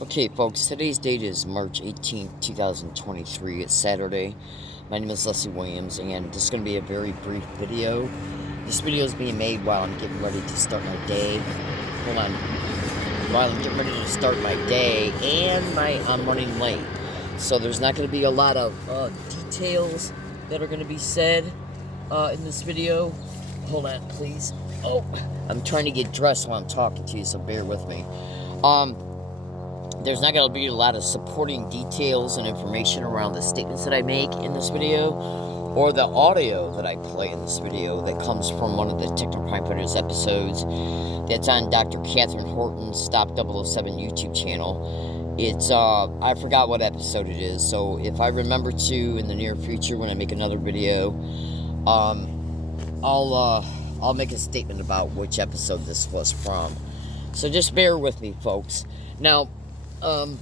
Okay, folks, today's date is March 18th, 2023. It's Saturday. My name is Leslie Williams, and this is going to be a very brief video. This video is being made while I'm getting ready to start my day. Hold on. While I'm getting ready to start my day, and I'm running late. So there's not going to be a lot of details that are going to be said in this video. Hold on, please. Oh, I'm trying to get dressed while I'm talking to you, so bear with me. There's not going to be a lot of supporting details and information around the statements that I make in this video or the audio that I play in this video that comes from one of the Techno Crime Fighters episodes that's on Dr. Catherine Horton's Stop 007 YouTube channel. It's, I forgot what episode it is, so if I remember to in the near future when I make another video, I'll make a statement about which episode this was from. So just bear with me, folks. Now, I'm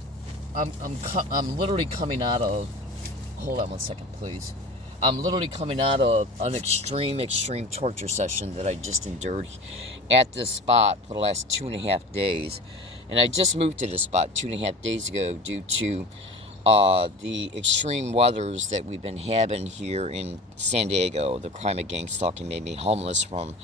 literally coming out of. Hold on one second, please. I'm literally coming out of an extreme torture session that I just endured at this spot for the last 2.5 days, and I just moved to this spot 2.5 days ago due to the extreme weathers that we've been having here in San Diego. The crime of gang stalking made me homeless from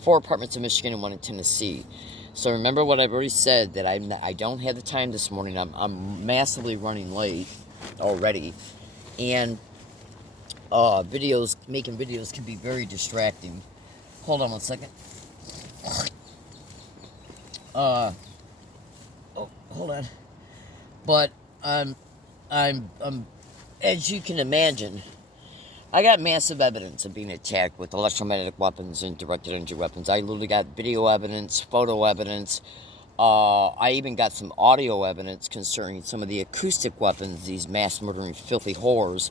4 apartments in Michigan and 1 in Tennessee. So remember what I've already said, that I don't have the time this morning. I'm massively running late already, and making videos can be very distracting. Hold on one second. Oh, hold on. But I'm as you can imagine, I got massive evidence of being attacked with electromagnetic weapons and directed energy weapons. I literally got video evidence, photo evidence. I even got some audio evidence concerning some of the acoustic weapons these mass murdering filthy whores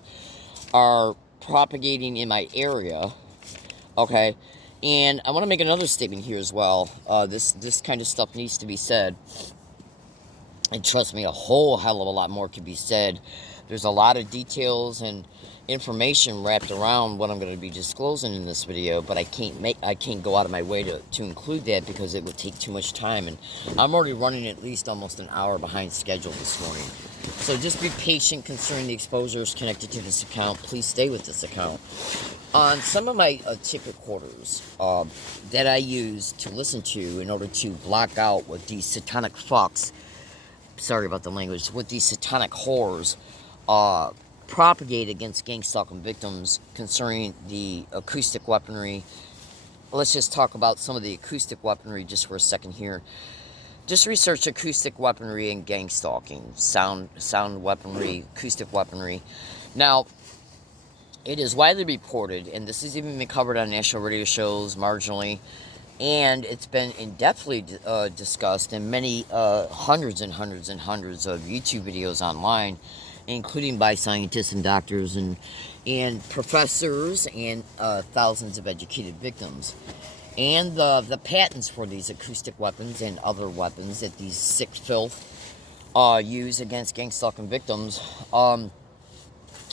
are propagating in my area. Okay, and I want to make another statement here as well. This kind of stuff needs to be said, and trust me, a whole hell of a lot more could be said. There's a lot of details and information wrapped around what I'm going to be disclosing in this video, but I can't go out of my way to include that because it would take too much time, and I'm already running at least almost an hour behind schedule this morning. So just be patient concerning the exposures connected to this account. Please stay with this account. On some of my tape recorders that I use to listen to in order to block out what these satanic fucks, sorry about the language, what these satanic whores propagate against gang stalking victims concerning the acoustic weaponry. Let's just talk about some of the acoustic weaponry just for a second here. Just research acoustic weaponry and gang stalking, sound weaponry, acoustic weaponry. Now, it is widely reported, and this has even been covered on national radio shows marginally, and it's been in-depthly discussed in many hundreds and hundreds and hundreds of YouTube videos online, including by scientists and doctors and professors and thousands of educated victims. And the patents for these acoustic weapons and other weapons that these sick filth use against gang stalking victims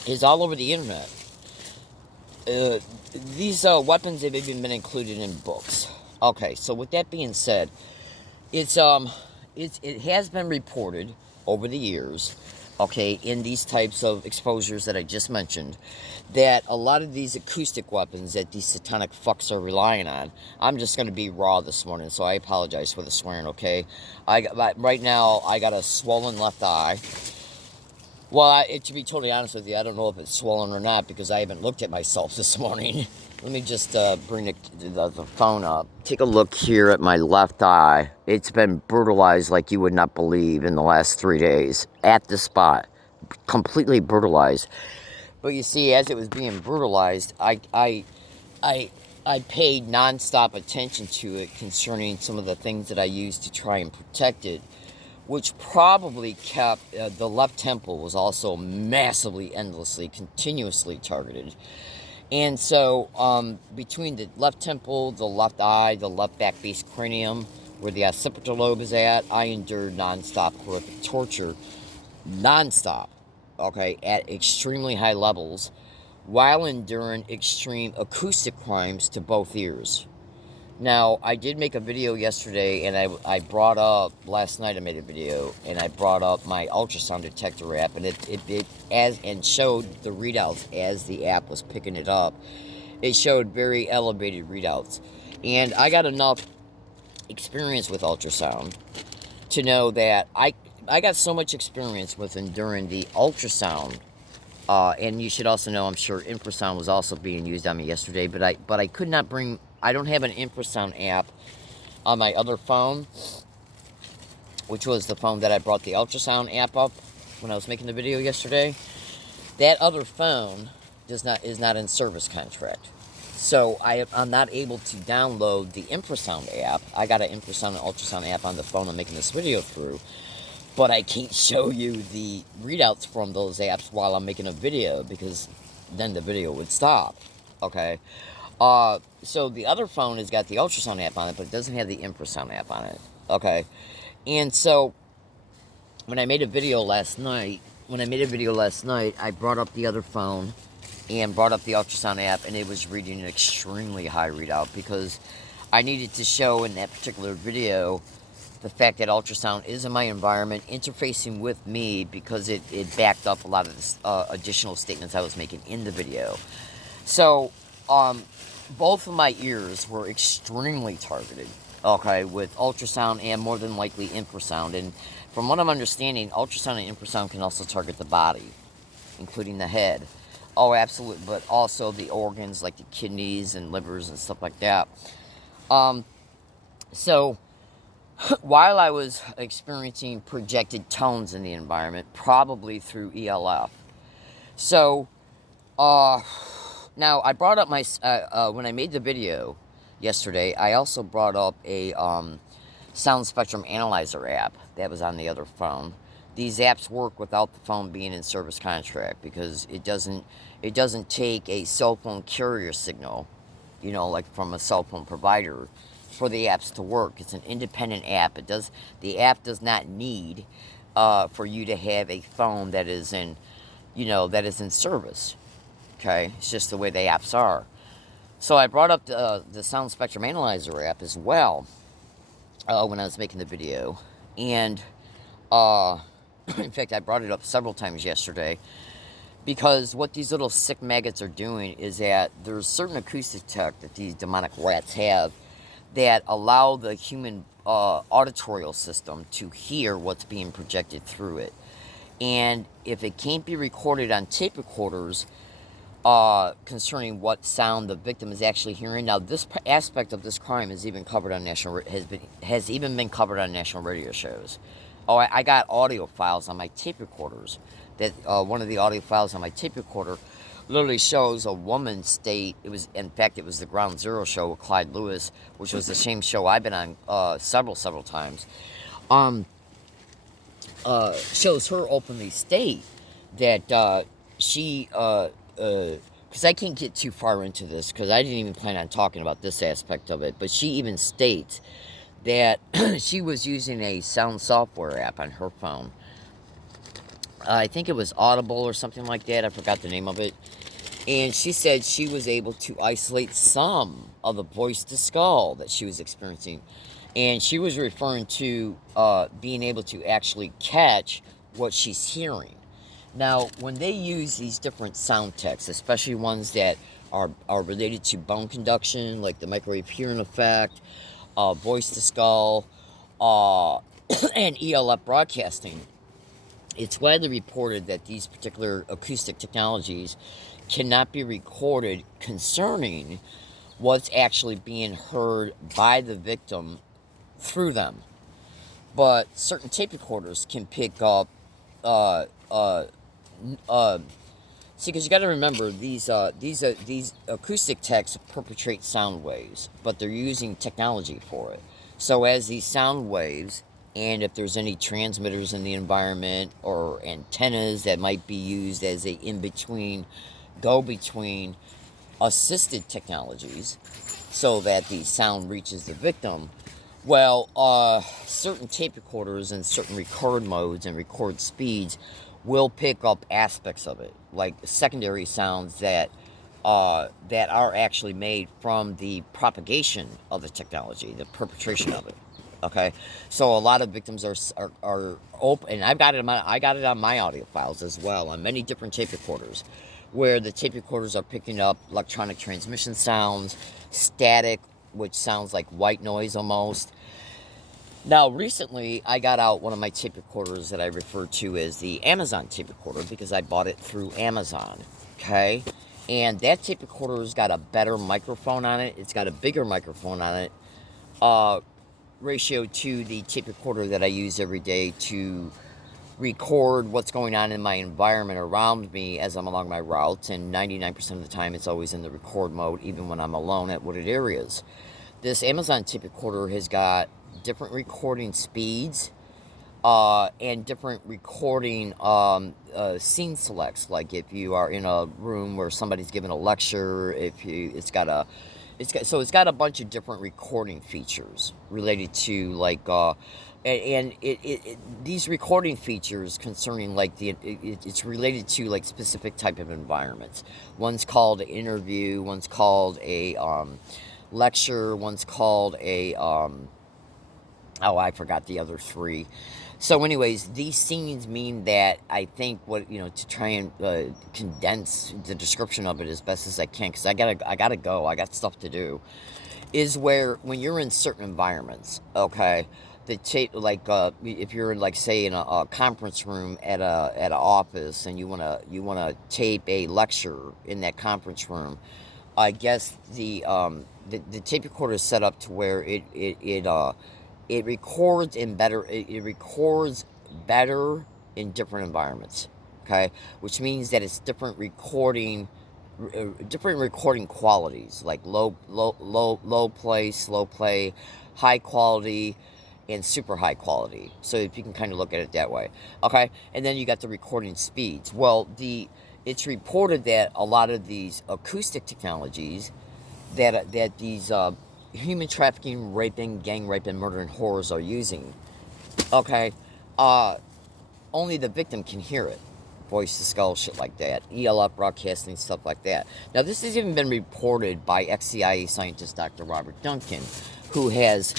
is all over the internet. These weapons have even been included in books. Okay, so with that being said, it has been reported over the years, okay, in these types of exposures that I just mentioned, that a lot of these acoustic weapons that these satanic fucks are relying on. I'm just going to be raw this morning, so I apologize for the swearing, okay? Right now, I got a swollen left eye. Well, to be totally honest with you, I don't know if it's swollen or not because I haven't looked at myself this morning. Let me just bring the phone up. Take a look here at my left eye. It's been brutalized like you would not believe in the last 3 days at the spot. Completely brutalized. But you see, as it was being brutalized, I paid nonstop attention to it concerning some of the things that I used to try and protect it, which probably kept the left temple was also massively, endlessly, continuously targeted. And so between the left temple, the left eye, the left back base cranium, where the occipital lobe is at, I endured nonstop horrific torture, nonstop, okay, at extremely high levels, while enduring extreme acoustic crimes to both ears. Now, I did make a video yesterday, and I brought up, last night I made a video, and I brought up my ultrasound detector app, and and showed the readouts as the app was picking it up. It showed very elevated readouts. And I got enough experience with ultrasound to know that I got so much experience with enduring the ultrasound. And you should also know, I'm sure infrasound was also being used on me yesterday, but I could not bring, I don't have an infrasound app on my other phone, which was the phone that I brought the ultrasound app up when I was making the video yesterday. That other phone is not in service contract. So I'm not able to download the infrasound app. I got an infrasound and ultrasound app on the phone I'm making this video through, but I can't show you the readouts from those apps while I'm making a video, because then the video would stop. Okay. So the other phone has got the ultrasound app on it, but it doesn't have the infrasound app on it. Okay. And so when I made a video last night, I brought up the other phone and brought up the ultrasound app, and it was reading an extremely high readout, because I needed to show in that particular video the fact that ultrasound is in my environment, interfacing with me, because it backed up a lot of the additional statements I was making in the video. So, both of my ears were extremely targeted, okay, with ultrasound and more than likely infrasound. And from what I'm understanding, ultrasound and infrasound can also target the body, including the head. Oh, absolutely, but also the organs like the kidneys and livers and stuff like that. So, while I was experiencing projected tones in the environment, probably through ELF. So, now I brought up my, when I made the video yesterday, I also brought up a sound spectrum analyzer app that was on the other phone. These apps work without the phone being in service contract, because it doesn't take a cell phone carrier signal, like from a cell phone provider, for the apps to work. It's an independent app. The app does not need for you to have a phone that is in service. Okay, it's just the way the apps are. So I brought up the Sound Spectrum Analyzer app as well when I was making the video, and in fact, I brought it up several times yesterday, because what these little sick maggots are doing is that there's certain acoustic tech that these demonic rats have that allow the human auditorial system to hear what's being projected through it. And if it can't be recorded on tape recorders concerning what sound the victim is actually hearing, now this aspect of this crime has even covered on has even been covered on national radio shows. Oh, I got audio files on my tape recorders. That one of the audio files on my tape recorder literally shows a woman state. It was the Ground Zero show with Clyde Lewis, which was the same show I've been on several times. Shows her openly state that she, because I can't get too far into this, because I didn't even plan on talking about this aspect of it, but she even states that she was using a sound software app on her phone. I think it was Audible or something like that. I forgot the name of it. And she said she was able to isolate some of the voice to skull that she was experiencing. And she was referring to being able to actually catch what she's hearing. Now, when they use these different sound techs, especially ones that are related to bone conduction, like the microwave hearing effect, voice to skull, and ELF broadcasting, it's widely reported that these particular acoustic technologies cannot be recorded concerning what's actually being heard by the victim through them. But certain tape recorders can pick up, see, because you got to remember, these acoustic techs perpetrate sound waves, but they're using technology for it. So as these sound waves, and if there's any transmitters in the environment or antennas that might be used as a in-between, go-between assisted technologies, so that the sound reaches the victim, well, certain tape recorders and certain record modes and record speeds will pick up aspects of it, like secondary sounds that that are actually made from the propagation of the technology, the perpetration of it. Okay, so a lot of victims are open, and I got it on my audio files as well on many different tape recorders, where the tape recorders are picking up electronic transmission sounds, static, which sounds like white noise almost. Now, recently, I got out one of my tape recorders that I refer to as the Amazon tape recorder because I bought it through Amazon. Okay, and that tape recorder's got a better microphone on it. It's got a bigger microphone on it. Ratio to the tape recorder that I use every day to record what's going on in my environment around me as I'm along my routes, and 99% of the time it's always in the record mode, even when I'm alone at wooded areas. This Amazon tape recorder has got different recording speeds and different recording scene selects. Like if you are in a room where somebody's giving a lecture, it's got a bunch of different recording features related to these recording features concerning it's related to like specific type of environments. One's called an interview, one's called a lecture, one's called a I forgot the other three. So, anyways, these scenes mean that I think to try and condense the description of it as best as I can, because I gotta go. I got stuff to do. Is where when you're in certain environments, okay, the tape if you're in say in a conference room at an office and you wanna tape a lecture in that conference room. I guess the tape recorder is set up to where it records better in different environments. Okay, which means that it's different recording qualities, like low play, slow play, high quality, and super high quality. So if you can kind of look at it that way. Okay, and then you got the recording speeds. Well, it's reported that a lot of these acoustic technologies that these human trafficking, raping, gang rape, and murder and horrors are using, okay, only the victim can hear it. Voice to skull, shit like that. ELF broadcasting, stuff like that. Now, this has even been reported by ex-CIA scientist Dr. Robert Duncan, who has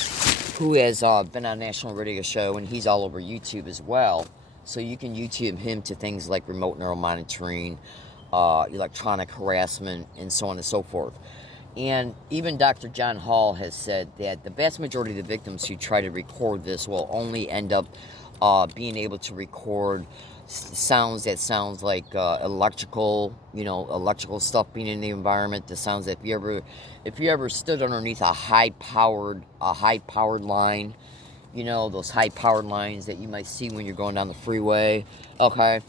been on a national radio show, and he's all over YouTube as well. So you can YouTube him to things like remote neural monitoring, electronic harassment, and so on and so forth. And even Dr. John Hall has said that the vast majority of the victims who try to record this will only end up being able to record sounds that sounds like electrical stuff being in the environment. The sounds that if you ever stood underneath a high powered line, those high powered lines that you might see when you're going down the freeway. Okay.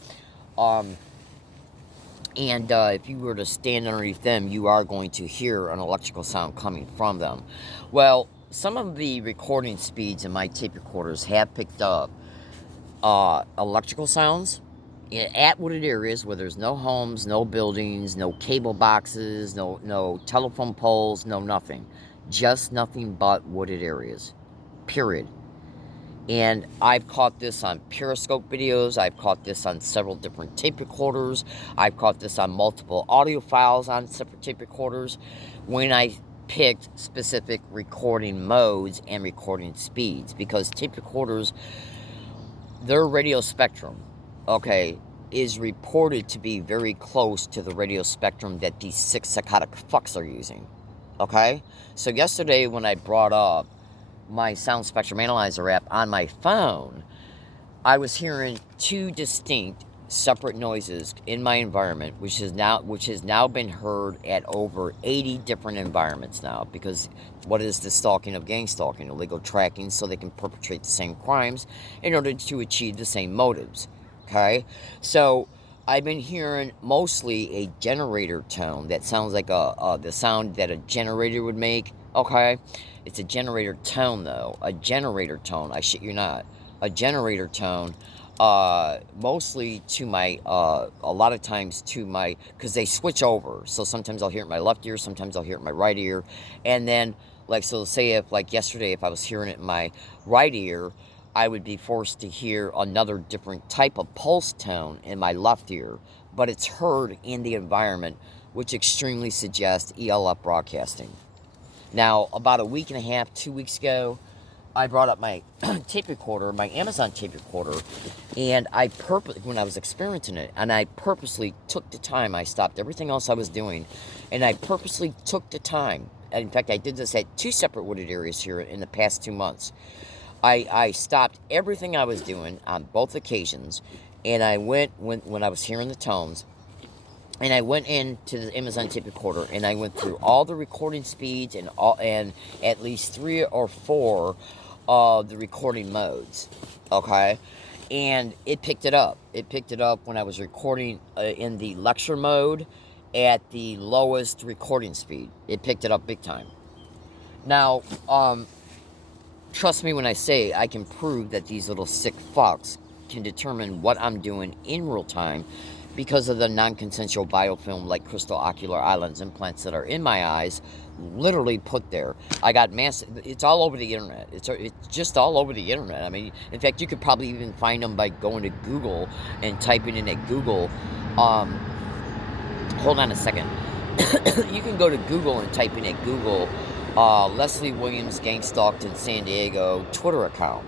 And if you were to stand underneath them, you are going to hear an electrical sound coming from them. Well, some of the recording speeds in my tape recorders have picked up electrical sounds at wooded areas where there's no homes, no buildings, no cable boxes, no telephone poles, no nothing. Just nothing but wooded areas. Period. And I've caught this on Periscope videos. I've caught this on several different tape recorders. I've caught this on multiple audio files on separate tape recorders when I picked specific recording modes and recording speeds. Because tape recorders, their radio spectrum, okay, is reported to be very close to the radio spectrum that these sick psychotic fucks are using. Okay? So yesterday when I brought up my Sound Spectrum Analyzer app on my phone, I was hearing two distinct separate noises in my environment, which has now been heard at over 80 different environments now. Because what is the stalking of gang stalking? Illegal tracking, so they can perpetrate the same crimes in order to achieve the same motives. Okay, so I've been hearing mostly a generator tone that sounds like the sound that a generator would make. Okay, it's a generator tone though. A generator tone. I shit you not. A generator tone. Mostly to my, a lot of times to my, because they switch over. So sometimes I'll hear it in my left ear, sometimes I'll hear it in my right ear. And then, so say if, yesterday, if I was hearing it in my right ear, I would be forced to hear another different type of pulse tone in my left ear. But it's heard in the environment which extremely suggests ELF broadcasting. Now, about a week and a half, 2 weeks ago, I brought up my tape recorder, my Amazon tape recorder, and when I was experiencing it, and I purposely took the time, I stopped everything else I was doing, and I purposely took the time. And in fact, I did this at 2 separate wooded areas here in the past 2 months. I stopped everything I was doing on both occasions, and I went, when I was hearing the tones, and I went into the Amazon tape recorder, and I went through all the recording speeds and at least 3 or 4 of the recording modes, okay? And it picked it up. It picked it up when I was recording in the lecture mode at the lowest recording speed. It picked it up big time. Now, trust me when I say I can prove that these little sick fucks can determine what I'm doing in real time because of the non-consensual biofilm like crystal ocular eye lens implants that are in my eyes, literally put there. I got massive, it's all over the internet. It's just all over the internet. I mean, in fact, you could probably even find them by going to Google and typing in at Google, hold on a second. You can go to Google and type in at Google, Leslie Williams Gang Stalked in San Diego Twitter account.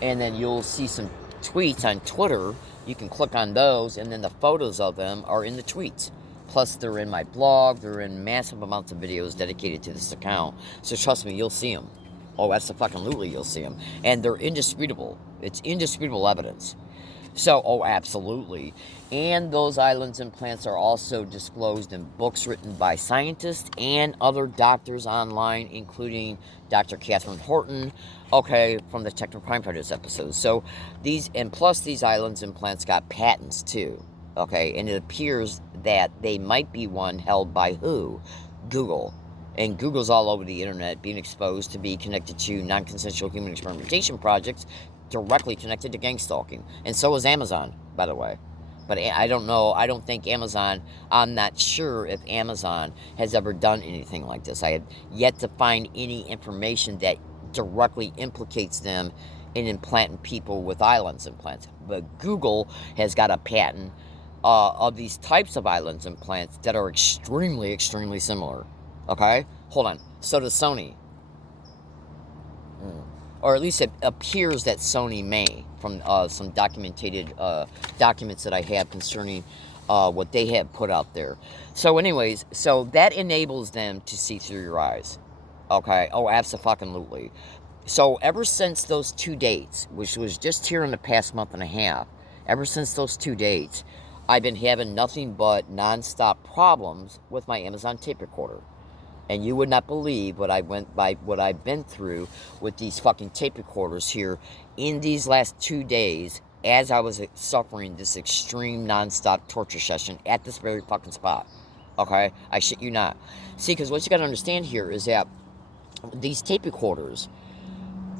And then you'll see some tweets on Twitter. You can click on those, and then the photos of them are in the tweets. Plus, they're in my blog. They're in massive amounts of videos dedicated to this account. So trust me, you'll see them. Oh, that's the fucking literally you'll see them. And they're indisputable. It's indisputable evidence. So, oh, absolutely. And those eye lens implants are also disclosed in books written by scientists and other doctors online, including Dr. Catherine Horton, okay, from the Techno Crime Fighters episode. So, these eye lens implants got patents too, okay, and it appears that they might be one held by who? Google. And Google's all over the internet, being exposed to be connected to non-consensual human experimentation projects directly connected to gang stalking. And so is Amazon, by the way. But I don't know, I don't think Amazon, I'm not sure if Amazon has ever done anything like this. I have yet to find any information that directly implicates them in implanting people with eye lens implants. But Google has got a patent of these types of eye lens implants that are extremely, extremely similar. Okay? Hold on. So does Sony. Or at least it appears that Sony may, from some documented documents that I have concerning what they have put out there. So anyways, so that enables them to see through your eyes. Okay? Oh, absolutely. So ever since those 2 dates, which was just here in the past month and a half, ever since those 2 dates, I've been having nothing but nonstop problems with my Amazon tape recorder. And you would not believe what I've been through with these fucking tape recorders here in these last 2 days as I was suffering this extreme nonstop torture session at this very fucking spot. Okay? I shit you not. See, because what you gotta understand here is that these tape recorders,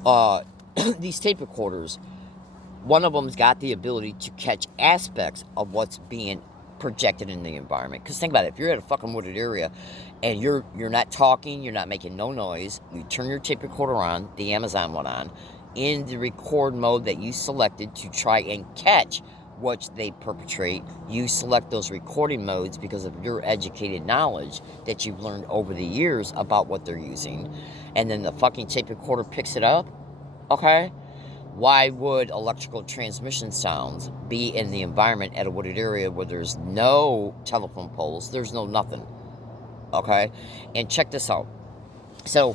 one of them's got the ability to catch aspects of what's being projected in the environment. Because think about it, if you're at a fucking wooded area and you're not talking, you're not making no noise, you turn your tape recorder on, the Amazon one on, in the record mode that you selected to try and catch what they perpetrate, you select those recording modes because of your educated knowledge that you've learned over the years about what they're using, and then the fucking tape recorder picks it up, okay? Why would electrical transmission sounds be in the environment at a wooded area where there's no telephone poles, there's no nothing, okay? And check this out. So,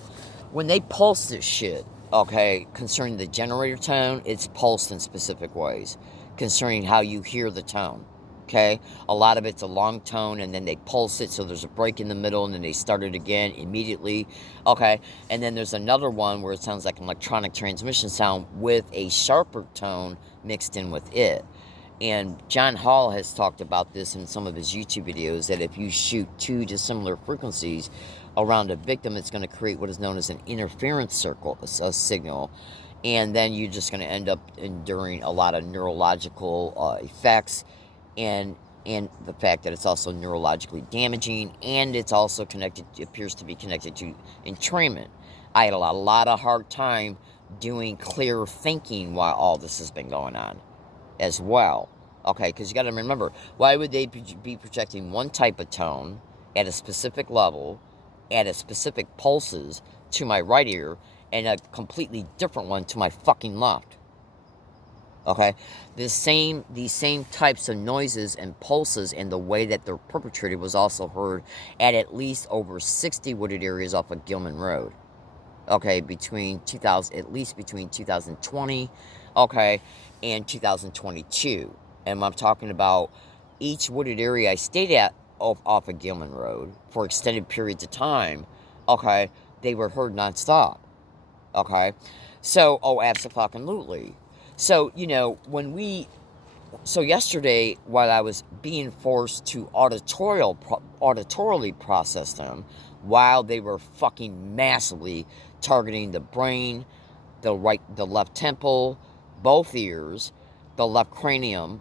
when they pulse this shit, okay, concerning the generator tone, it's pulsed in specific ways, concerning how you hear the tone, okay? A lot of it's a long tone, and then they pulse it, so there's a break in the middle, and then they start it again immediately, okay? And then there's another one where it sounds like an electronic transmission sound with a sharper tone mixed in with it. And John Hall has talked about this in some of his YouTube videos, that if you shoot 2 dissimilar frequencies around a victim, it's going to create what is known as an interference circle, a signal. And then you're just going to end up enduring a lot of neurological effects, and the fact that it's also neurologically damaging, and it's also appears to be connected to entrainment. I had a lot of hard time doing clear thinking while all this has been going on as well. Okay, because you got to remember, why would they be projecting one type of tone at a specific level, at a specific pulses to my right ear, and a completely different one to my fucking left. Okay? These same types of noises and pulses and the way that they're perpetrated was also heard at least over 60 wooded areas off of Gilman Road. Okay, between 2000, at least between 2020, okay, and 2022. And I'm talking about each wooded area I stayed at off of Gilman Road for extended periods of time, okay, they were heard nonstop. Okay? So, oh, absolutely. So, you know, so yesterday, while I was being forced to auditorily process them, while they were fucking massively targeting the brain, the left temple, both ears, the left cranium,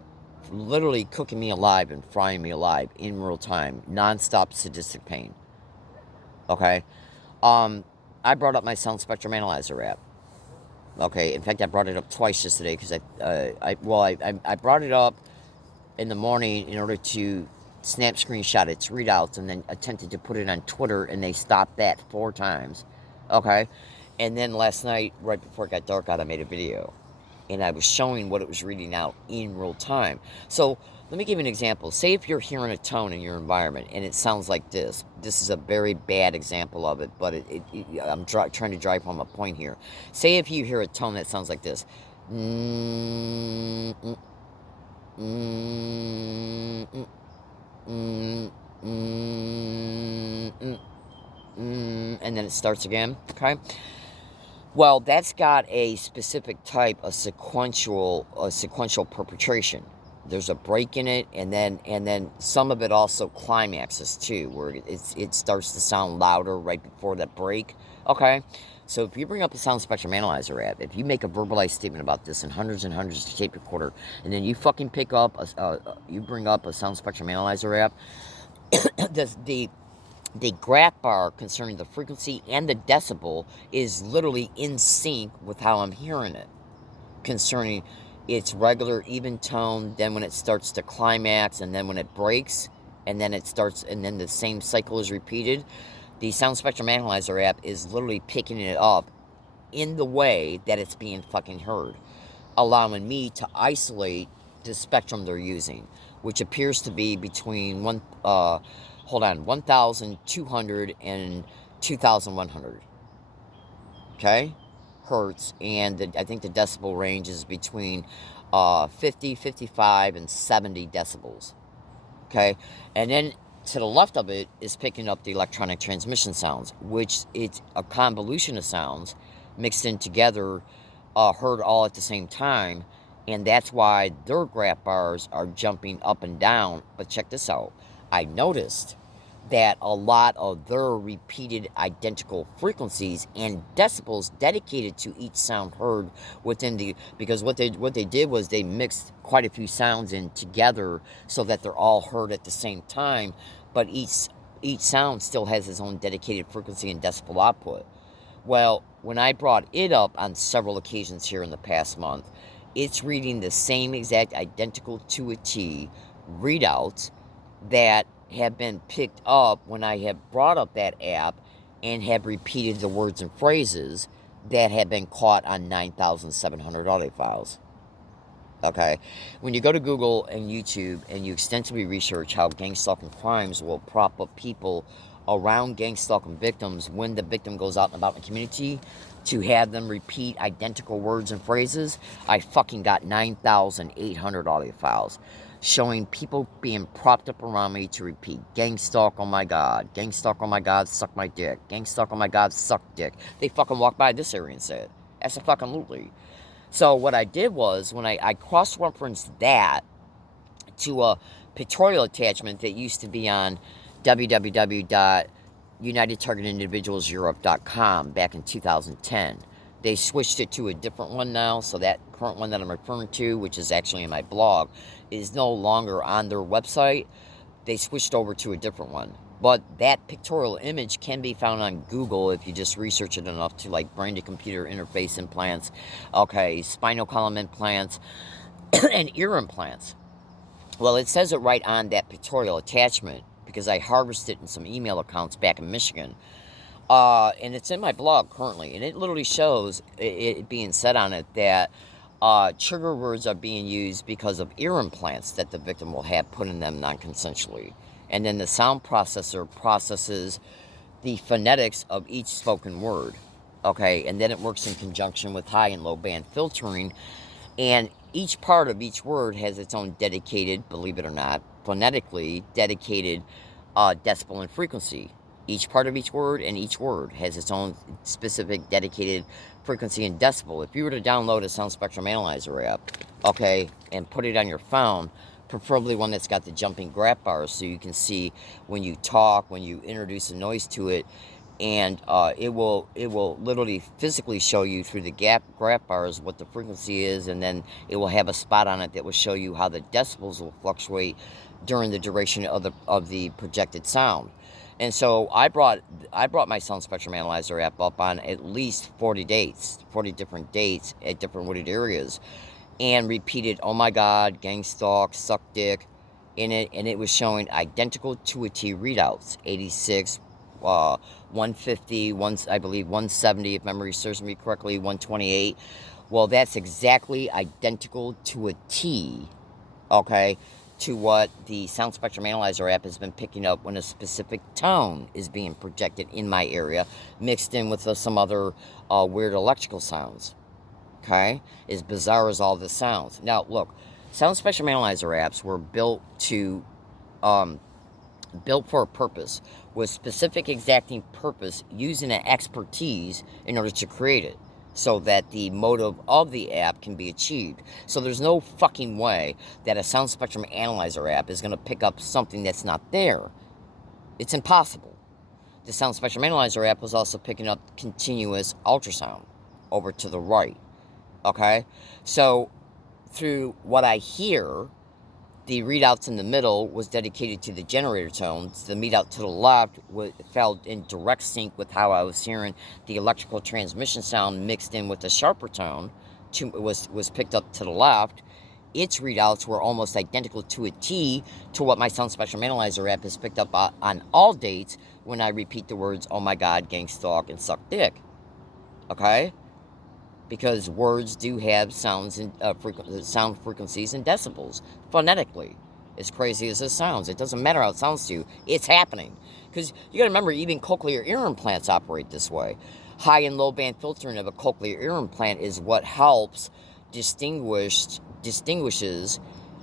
literally cooking me alive and frying me alive in real time, non-stop sadistic pain. Okay? I brought up my sound spectrum analyzer app. Okay, in fact, I brought it up twice yesterday because I brought it up in the morning in order to snap screenshot its readouts and then attempted to put it on Twitter, and they stopped that 4 times. Okay, and then last night, right before it got dark out, I made a video, and I was showing what it was reading out in real time. So let me give you an example. Say if you're hearing a tone in your environment and it sounds like this. This is a very bad example of it, but I'm trying to drive home a point here. Say if you hear a tone that sounds like this. And then it starts again, okay? Well, that's got a specific type of sequential perpetration. There's a break in it, and then some of it also climaxes too, where it starts to sound louder right before that break. Okay, so if you bring up a sound spectrum analyzer app, if you make a verbalized statement about this in hundreds and hundreds of tape recorder, and then you fucking pick up you bring up a sound spectrum analyzer app, the graph bar concerning the frequency and the decibel is literally in sync with how I'm hearing it, concerning its regular even tone, then when it starts to climax, and then when it breaks, and then it starts, and then the same cycle is repeated. The Sound Spectrum Analyzer app is literally picking it up in the way that it's being fucking heard, allowing me to isolate the spectrum they're using, which appears to be between 1,200 and 2,100. Okay? Hertz, and I think the decibel range is between 50, 55, and 70 decibels. Okay? And then to the left of it is picking up the electronic transmission sounds, which it's a convolution of sounds mixed in together, heard all at the same time, and that's why their graph bars are jumping up and down. But check this out. I noticed that a lot of their repeated identical frequencies and decibels dedicated to each sound heard within because what they did was they mixed quite a few sounds in together so that they're all heard at the same time, but each sound still has its own dedicated frequency and decibel output. Well, when I brought it up on several occasions here in the past month, it's reading the same exact identical to a T readouts that have been picked up when I have brought up that app and have repeated the words and phrases that have been caught on 9,700 audio files. Okay? When you go to Google and YouTube and you extensively research how gang stalking crimes will prop up people around gang stalking victims when the victim goes out and about in the community to have them repeat identical words and phrases, I fucking got 9,800 audio files showing people being propped up around me to repeat, gang stalk, oh my god, gang stalk, oh my god, suck my dick, gang stalk, oh my god, suck dick. They fucking walked by this area and said, absolutely. So what I did was, when I cross-referenced that to a pictorial attachment that used to be on www.unitedtargetindividualseurope.com back in 2010. They switched it to a different one now, so that current one that I'm referring to, which is actually in my blog, is no longer on their website. They switched over to a different one. But that pictorial image can be found on Google if you just research it enough, to like brain-to-computer interface implants, okay, spinal column implants, and ear implants. Well, it says it right on that pictorial attachment because I harvested in some email accounts back in Michigan. And it's in my blog currently, and it literally shows it being said on it that trigger words are being used because of ear implants that the victim will have put in them non-consensually. And then the sound processor processes the phonetics of each spoken word. Okay, and then it works in conjunction with high and low band filtering. And each part of each word has its own dedicated, believe it or not, phonetically dedicated decibel and frequency. Each part of each word and each word has its own specific dedicated frequency and decibel. If you were to download a Sound Spectrum Analyzer app, okay, and put it on your phone, preferably one that's got the jumping graph bars so you can see when you talk, when you introduce a noise to it, and it will literally physically show you through the graph bars what the frequency is, and then it will have a spot on it that will show you how the decibels will fluctuate during the duration of the projected sound. And so I brought my Sound Spectrum Analyzer app up on at least 40 different dates at different wooded areas, and repeated "Oh my God," "Gang Stalk," "Suck Dick" in it, and it was showing identical to a T readouts: 86, 150, I believe 170, if memory serves me correctly, 128. Well, that's exactly identical to a T, okay, to what the Sound Spectrum Analyzer app has been picking up when a specific tone is being projected in my area, mixed in with some other weird electrical sounds. Okay? As bizarre as all this sounds. Now, look, Sound Spectrum Analyzer apps were built for a purpose, with specific exacting purpose, using an expertise in order to create it, so that the motive of the app can be achieved. So there's no fucking way that a Sound Spectrum Analyzer app is going to pick up something that's not there. It's impossible. The Sound Spectrum Analyzer app was also picking up continuous ultrasound over to the right. Okay? So through what I hear, the readouts in the middle was dedicated to the generator tones. The readout to the left fell in direct sync with how I was hearing the electrical transmission sound, mixed in with the sharper tone, was picked up to the left. Its readouts were almost identical to a T to what my Sound Spectrum Analyzer app has picked up on all dates when I repeat the words "Oh my God," "Gang Stalk," and "Suck Dick." Okay? Because words do have sounds and sound frequencies and decibels phonetically. As crazy as this sounds, it doesn't matter how it sounds to you. It's happening. Because you got to remember, even cochlear ear implants operate this way. High and low band filtering of a cochlear ear implant is what helps distinguishes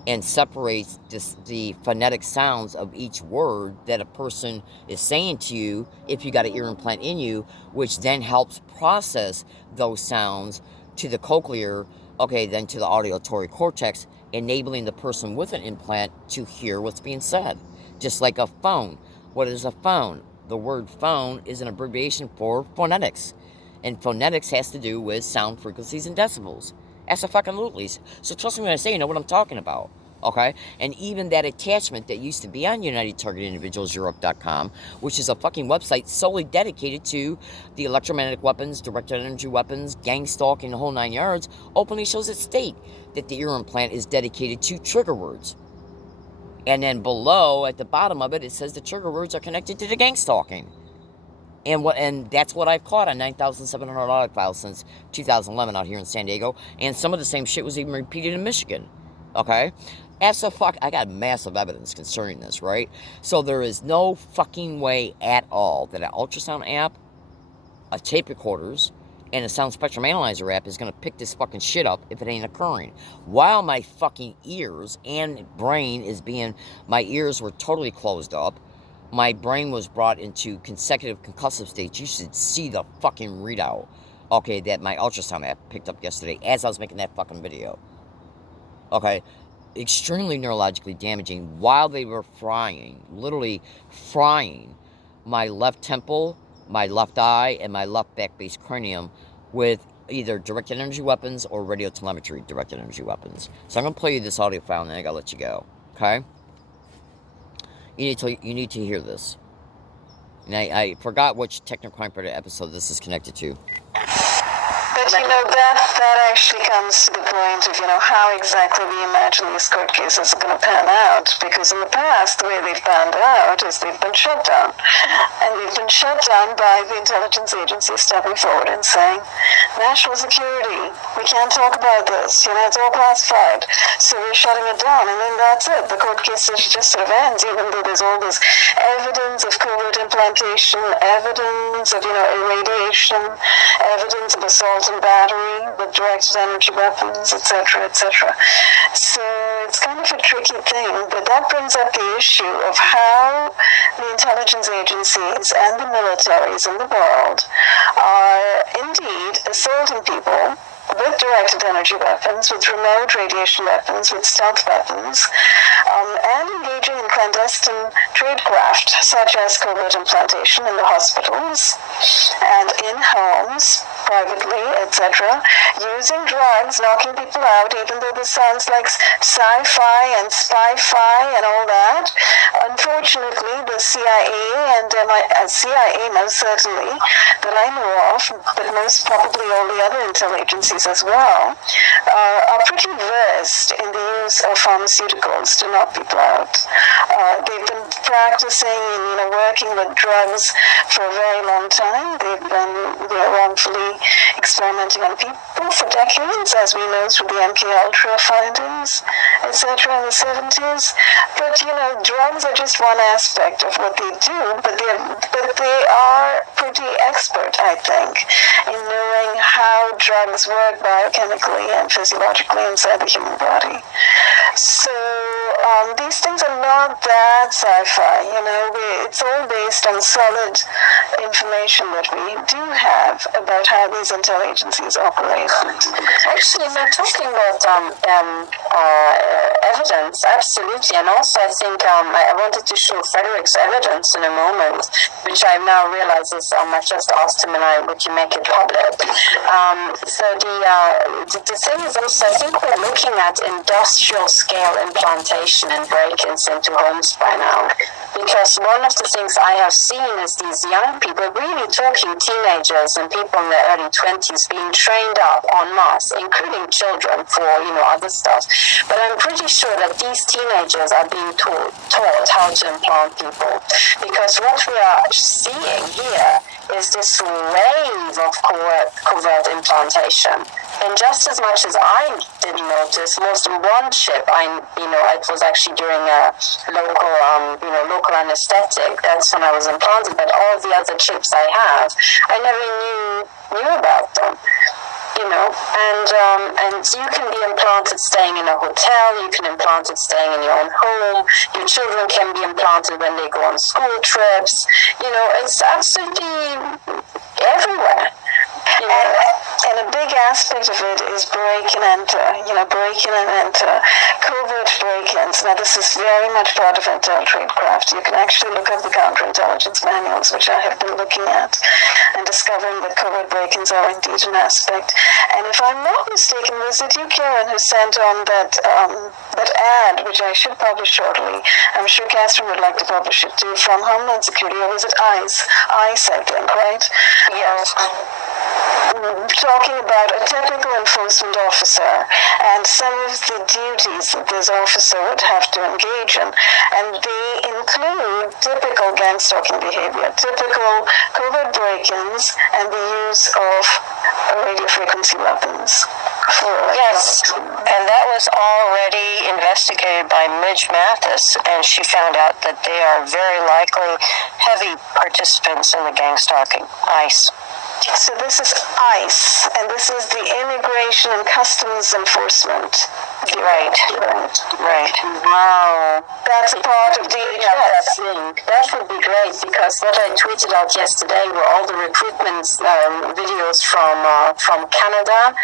and separates the phonetic sounds of each word that a person is saying to you if you got an ear implant in you, which then helps process those sounds to the cochlear, okay, then to the auditory cortex, enabling the person with an implant to hear what's being said. Just like a phone. What is a phone? The word phone is an abbreviation for phonetics. And phonetics has to do with sound frequencies and decibels. Absolutely. So trust me when I say you know what I'm talking about. Okay? And even that attachment that used to be on UnitedTargetIndividualsEurope.com, which is a fucking website solely dedicated to the electromagnetic weapons, directed energy weapons, gang stalking, the whole 9 yards, openly shows its state that the ear implant is dedicated to trigger words. And then below, at the bottom of it, it says the trigger words are connected to the gang stalking. And that's what I've caught on 9,700 audit files since 2011 out here in San Diego. And some of the same shit was even repeated in Michigan. Okay? I got massive evidence concerning this, right? So there is no fucking way at all that an ultrasound app, a tape recorders, and a Sound Spectrum Analyzer app is going to pick this fucking shit up if it ain't occurring. While my fucking ears and brain my ears were totally closed up. My brain was brought into consecutive concussive states. You should see the fucking readout, okay, that my ultrasound app picked up yesterday as I was making that fucking video. Okay, extremely neurologically damaging while they were literally frying my left temple, my left eye, and my left back base cranium with either directed energy weapons or radio telemetry directed energy weapons. So I'm going to play you this audio file and then I got to let you go, okay? You need to hear this. And I forgot which Technocrime Predator episode this is connected to. But that actually comes to the point of how exactly we imagine these court cases are going to pan out. Because in the past, the way they've panned out is they've been shut down, and they've been shut down by the intelligence agency stepping forward and saying, "National security, we can't talk about this. It's all classified, so we're shutting it down." And then that's it. The court case just sort of ends, even though there's all this evidence of covert implantation, evidence of irradiation, evidence of assault and battery with directed energy weapons, etc., etc. So it's kind of a tricky thing, but that brings up the issue of how the intelligence agencies and the militaries in the world are indeed assaulting people with directed energy weapons, with remote radiation weapons, with stealth weapons, and engaging in clandestine tradecraft, such as covert implantation in the hospitals and in homes, privately, etc., using drugs, knocking people out, even though this sounds like sci-fi and spy-fi and all that. Unfortunately, the CIA and CIA most certainly, that I know of, but most probably all the other intel agencies as well, are pretty versed in the use of pharmaceuticals to knock people out. They've been practicing and working with drugs for a very long time. They've been wrongfully experimenting on people for decades, as we know through the MKUltra findings, etc. in the 70s. But drugs are just one aspect of what they do, but they are pretty expert, I think, in knowing how drugs work biochemically and physiologically inside the human body. So these things are not that sci-fi, it's all based on solid information that we do have about how these intel agencies operate. Actually, we're talking about evidence, absolutely, and also I think I wanted to show Frederick's evidence in a moment, which I now realize is I just asked him and would you make it public? So the thing is also, I think we're looking at industrial scale implantation and break-ins into homes by now. Because one of the things I have seen is these young people, really talking teenagers and people in their early 20s, being trained up en masse, including children for, other stuff. But I'm pretty sure that these teenagers are being taught how to implant people. Because what we are seeing here is this wave of covert implantation. And just as much as I did notice, most in one chip, it was actually during a local anesthetic. That's when I was implanted. But all the other chips I have, I never knew about them. And you can be implanted staying in a hotel. You can implant it staying in your own home. Your children can be implanted when they go on school trips. It's absolutely everywhere. And a big aspect of it is break and enter, covert break-ins. Now, this is very much part of intel tradecraft. You can actually look up the counterintelligence manuals, which I have been looking at, and discovering that covert break-ins are indeed an aspect. And if I'm not mistaken, was it you, Karen, who sent on that ad, which I should publish shortly? I'm sure Catherine would like to publish it too, from Homeland Security, or was it ICE? ICE, I think, right? Yes. Talking about a technical enforcement officer and some of the duties that this officer would have to engage in. And they include typical gang stalking behavior, typical covert break-ins, and the use of radio frequency weapons. Yes, and that was already investigated by Midge Mathis, and she found out that they are very likely heavy participants in the gang stalking. ICE. So this is ICE, and this is the Immigration and Customs Enforcement. Right. Wow. That's part of DHS. That would be great, because what I tweeted out yesterday were all the recruitment videos from Canada,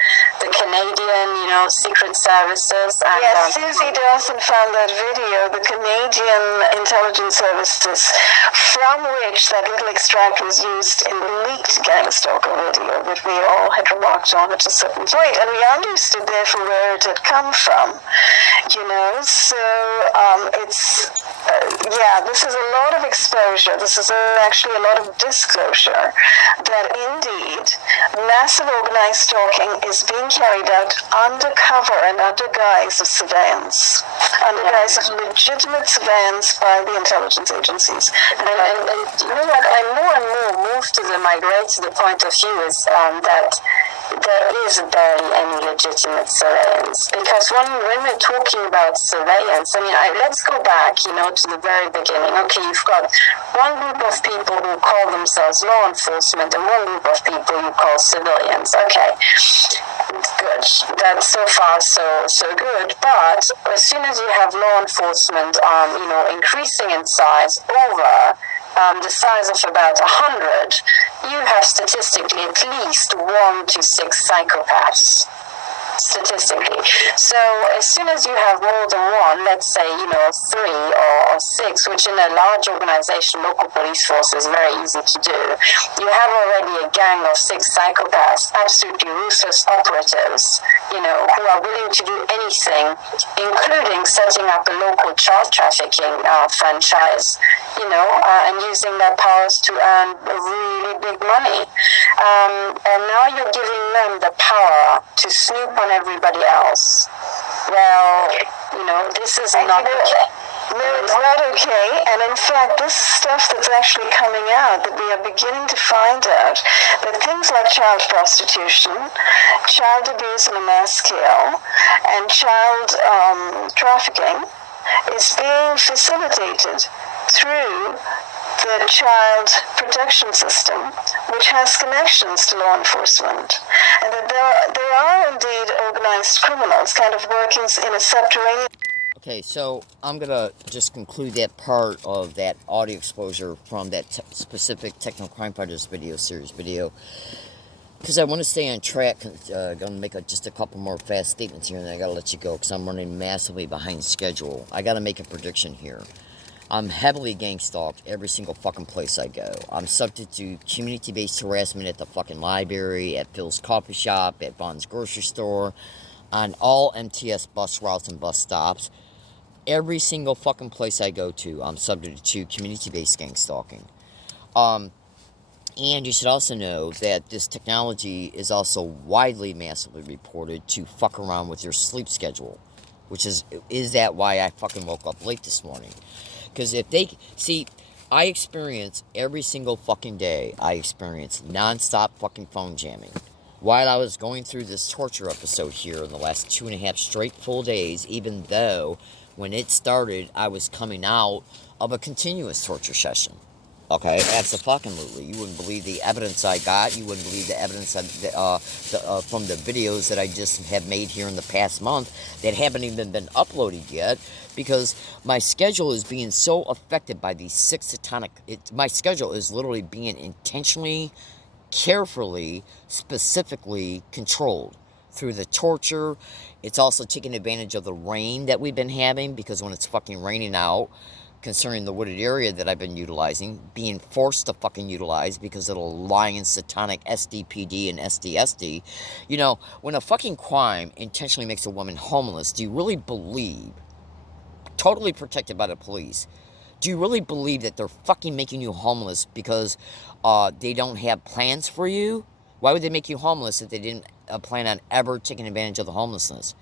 the Canadian, Secret Services. And, yes, Susie Dawson found that video, the Canadian intelligence services, from which that little extract was used in the leaked Gang Stalker video that we all had remarked on at a certain point, and we understood therefore where it had come from. So it's this is a lot of exposure. This is actually a lot of disclosure that indeed massive organized stalking is being carried out undercover and under guise of surveillance, under guise of legitimate surveillance by the intelligence agencies. And you know what? I more and more migrate to the point of view is that there is barely any legitimate surveillance. Because when we're talking about surveillance, let's go back, to the very beginning. Okay, you've got one group of people who call themselves law enforcement and one group of people you call civilians. Okay, good. That's so far so good. But as soon as you have law enforcement, increasing in size over the size of about 100, you have statistically at least 1 to 6 psychopaths. Statistically. So as soon as you have more than one, let's say, 3 or 6, which in a large organization, local police force is very easy to do, you have already a gang of 6 psychopaths, absolutely ruthless operatives, who are willing to do anything, including setting up a local child trafficking franchise, and using their powers to earn really big money. And now you're giving them the power to snoop on everybody else. Well, this is not okay. No, it's not okay. And in fact, this stuff that's actually coming out, that we are beginning to find out, that things like child prostitution, child abuse on a mass scale, and child trafficking is being facilitated through the child protection system, which has connections to law enforcement, and that there are indeed organized criminals kind of working in a subterranean. Okay, so I'm going to just conclude that part of that audio exposure from that specific Techno Crime Fighters series video, because I want to stay on track. Going to make just a couple more fast statements here, and then I got to let you go, because I'm running massively behind schedule. I got to make a prediction here. I'm heavily gang stalked every single fucking place I go. I'm subject to community-based harassment at the fucking library, at Phil's coffee shop, at Vaughn's grocery store, on all MTS bus routes and bus stops. Every single fucking place I go to, I'm subject to community-based gang stalking. And you should also know that this technology is also widely, massively reported to fuck around with your sleep schedule. Which is that why I fucking woke up late this morning? Because if they... See, I experience every single fucking day, I experience non-stop fucking phone jamming. While I was going through this torture episode here in the last 2.5 straight full days, even though when it started, I was coming out of a continuous torture session. Okay, absolutely. You wouldn't believe the evidence I got. You wouldn't believe the evidence from the videos that I just have made here in the past month that haven't even been uploaded yet, because my schedule is being so affected by these 6 satanic... my schedule is literally being intentionally, carefully, specifically controlled through the torture. It's also taking advantage of the rain that we've been having, because when it's fucking raining out, concerning the wooded area that I've been utilizing, being forced to fucking utilize because of the lying satanic SDPD and SDSD. When a fucking crime intentionally makes a woman homeless, do you really believe, totally protected by the police, do you really believe that they're fucking making you homeless because they don't have plans for you? Why would they make you homeless if they didn't plan on ever taking advantage of the homelessness?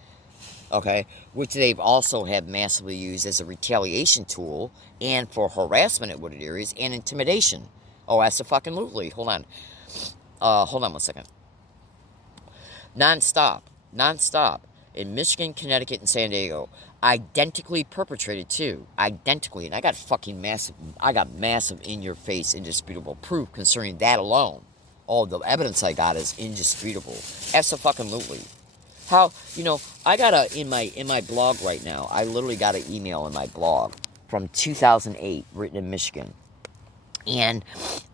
Okay, which they've also have massively used as a retaliation tool and for harassment at wooded areas and intimidation. Oh, absolutely. Hold on 1 second. Non-stop in Michigan, Connecticut, and San Diego, identically perpetrated too, identically, and I got massive in-your-face, indisputable proof concerning that alone. All the evidence I got is indisputable. Absolutely. How, I got in my blog right now, I literally got an email in my blog from 2008, written in Michigan. And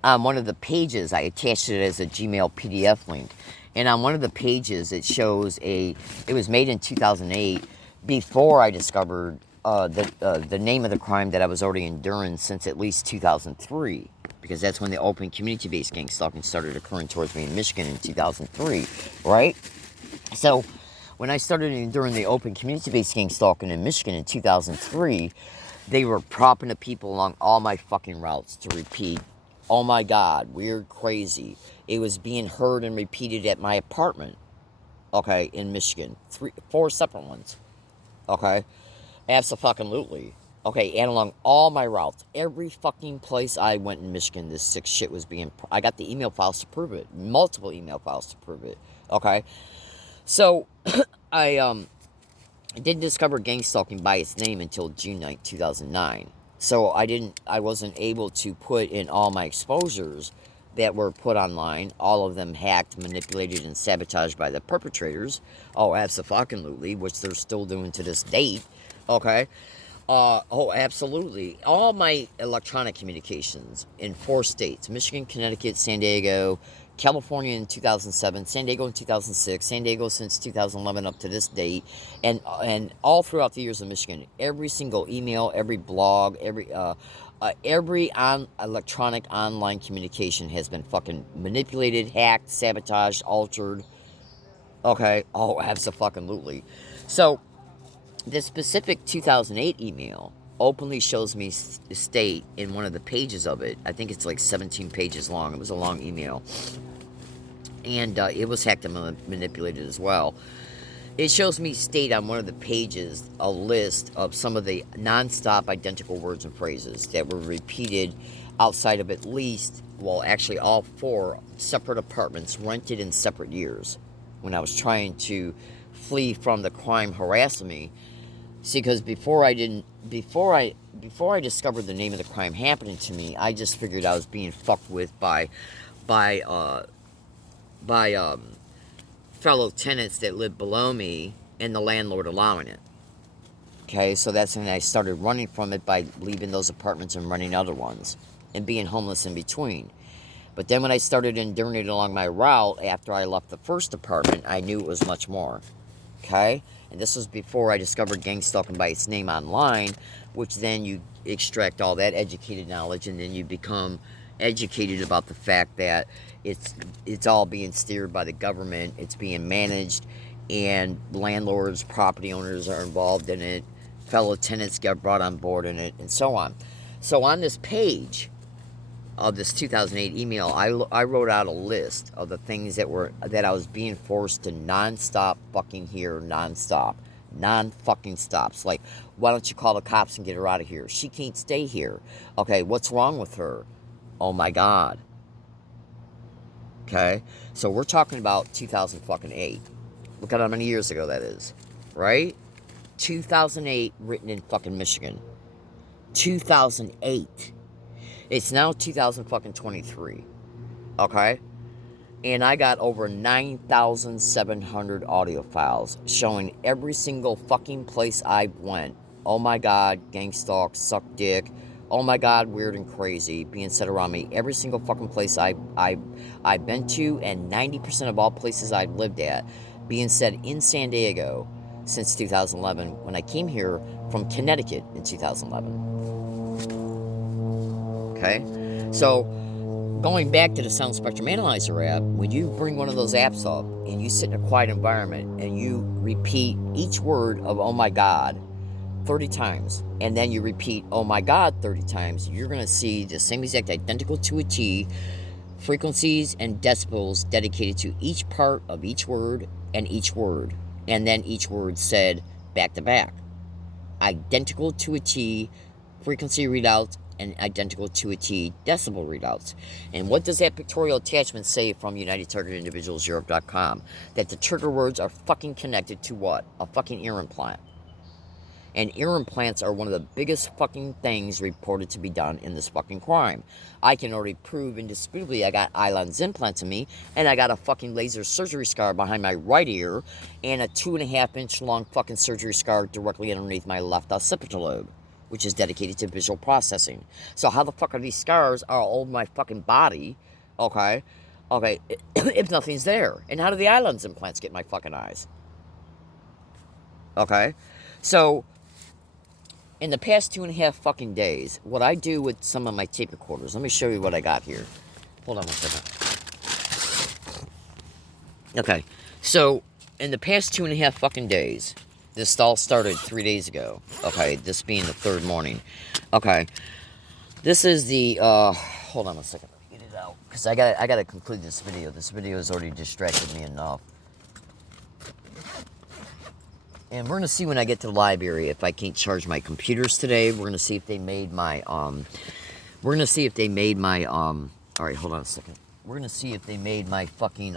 on one of the pages, I attached it as a Gmail PDF link. And on one of the pages, it shows it was made in 2008, before I discovered the name of the crime that I was already enduring since at least 2003. Because that's when the open community-based gang stalking started occurring towards me in Michigan in 2003, right? So, When I started during the open community-based gang stalking in Michigan in 2003, they were propping the people along all my fucking routes to repeat, oh my God, weird, crazy. It was being heard and repeated at my apartment, okay, in Michigan. 4 separate ones, okay? Absolutely. Okay, and along all my routes, every fucking place I went in Michigan, this sick shit was being... I got the email files to prove it. Multiple email files to prove it, okay? So, I didn't discover gang stalking by its name until June 9, 2009. So I wasn't able to put in all my exposures that were put online, all of them hacked, manipulated, and sabotaged by the perpetrators. Oh, absolutely, which they're still doing to this date, okay? Oh, absolutely. All my electronic communications in 4 states, Michigan, Connecticut, San Diego, California in 2007, San Diego in 2006, San Diego since 2011 up to this date, and all throughout the years of Michigan, every single email, every blog, every electronic online communication has been fucking manipulated, hacked, sabotaged, altered. Okay, oh, absolutely. So, the specific 2008 email openly shows me state in one of the pages of it. I think it's like 17 pages long. It was a long email. And it was hacked and manipulated as well. It shows me state on one of the pages a list of some of the non-stop identical words and phrases that were repeated outside of at least, well, actually all 4 separate apartments rented in separate years when I was trying to flee from the crime harassing me. See, because before I discovered the name of the crime happening to me, I just figured I was being fucked with by fellow tenants that lived below me and the landlord allowing it. Okay, so that's when I started running from it by leaving those apartments and renting other ones and being homeless in between. But then when I started enduring it along my route after I left the first apartment, I knew it was much more. Okay? And this was before I discovered gang stalking by its name online, which then you extract all that educated knowledge and then you become educated about the fact that it's all being steered by the government, it's being managed, and landlords, property owners are involved in it, fellow tenants get brought on board in it, and so on. So on this page of this 2008 email, I wrote out a list of the things that I was being forced to non-stop fucking hear, non-fucking stops. Like, why don't you call the cops and get her out of here? She can't stay here. Okay, what's wrong with her? Oh my God. Okay, so we're talking about 2008. Look at how many years ago that is, right? 2008, written in fucking Michigan. 2008. It's now 2023. Okay? And I got over 9,700 audio files showing every single fucking place I went. Oh my God, gang stalk, suck dick. Oh my God, weird and crazy being said around me. Every single fucking place I've been to, and 90% of all places I've lived at, being said in San Diego since 2011 when I came here from Connecticut in 2011. Okay? So, going back to the Sound Spectrum Analyzer app, when you bring one of those apps up and you sit in a quiet environment and you repeat each word of oh my God 30 times, and then you repeat oh my God 30 times, you're going to see the same exact identical to a T frequencies and decibels dedicated to each part of each word, and then each word said back to back. Identical to a T frequency readouts and identical to a T decibel readouts. And what does that pictorial attachment say from UnitedTargetIndividualsEurope.com? That the trigger words are fucking connected to what? A fucking ear implant. And ear implants are one of the biggest fucking things reported to be done in this fucking crime. I can already prove indisputably I got Eilon's implants in me, and I got a fucking laser surgery scar behind my right ear, and a 2.5-inch long fucking surgery scar directly underneath my left occipital lobe, which is dedicated to visual processing. So how the fuck are these scars all over my fucking body, okay, if nothing's there? And how do the Eilon's implants get in my fucking eyes? Okay? So, in the past 2.5 fucking days, what I do with some of my tape recorders, let me show you what I got here. Hold on one second. Okay, so in the past 2.5 fucking days, this all started 3 days ago. Okay, this being the third morning. Okay, this is the, hold on a second. Let me get it out. Because I gotta conclude this video. This video has already distracted me enough. And we're gonna see when I get to the library if I can't charge my computers today. We're gonna see if they made my, alright, hold on a second. We're gonna see if they made my fucking,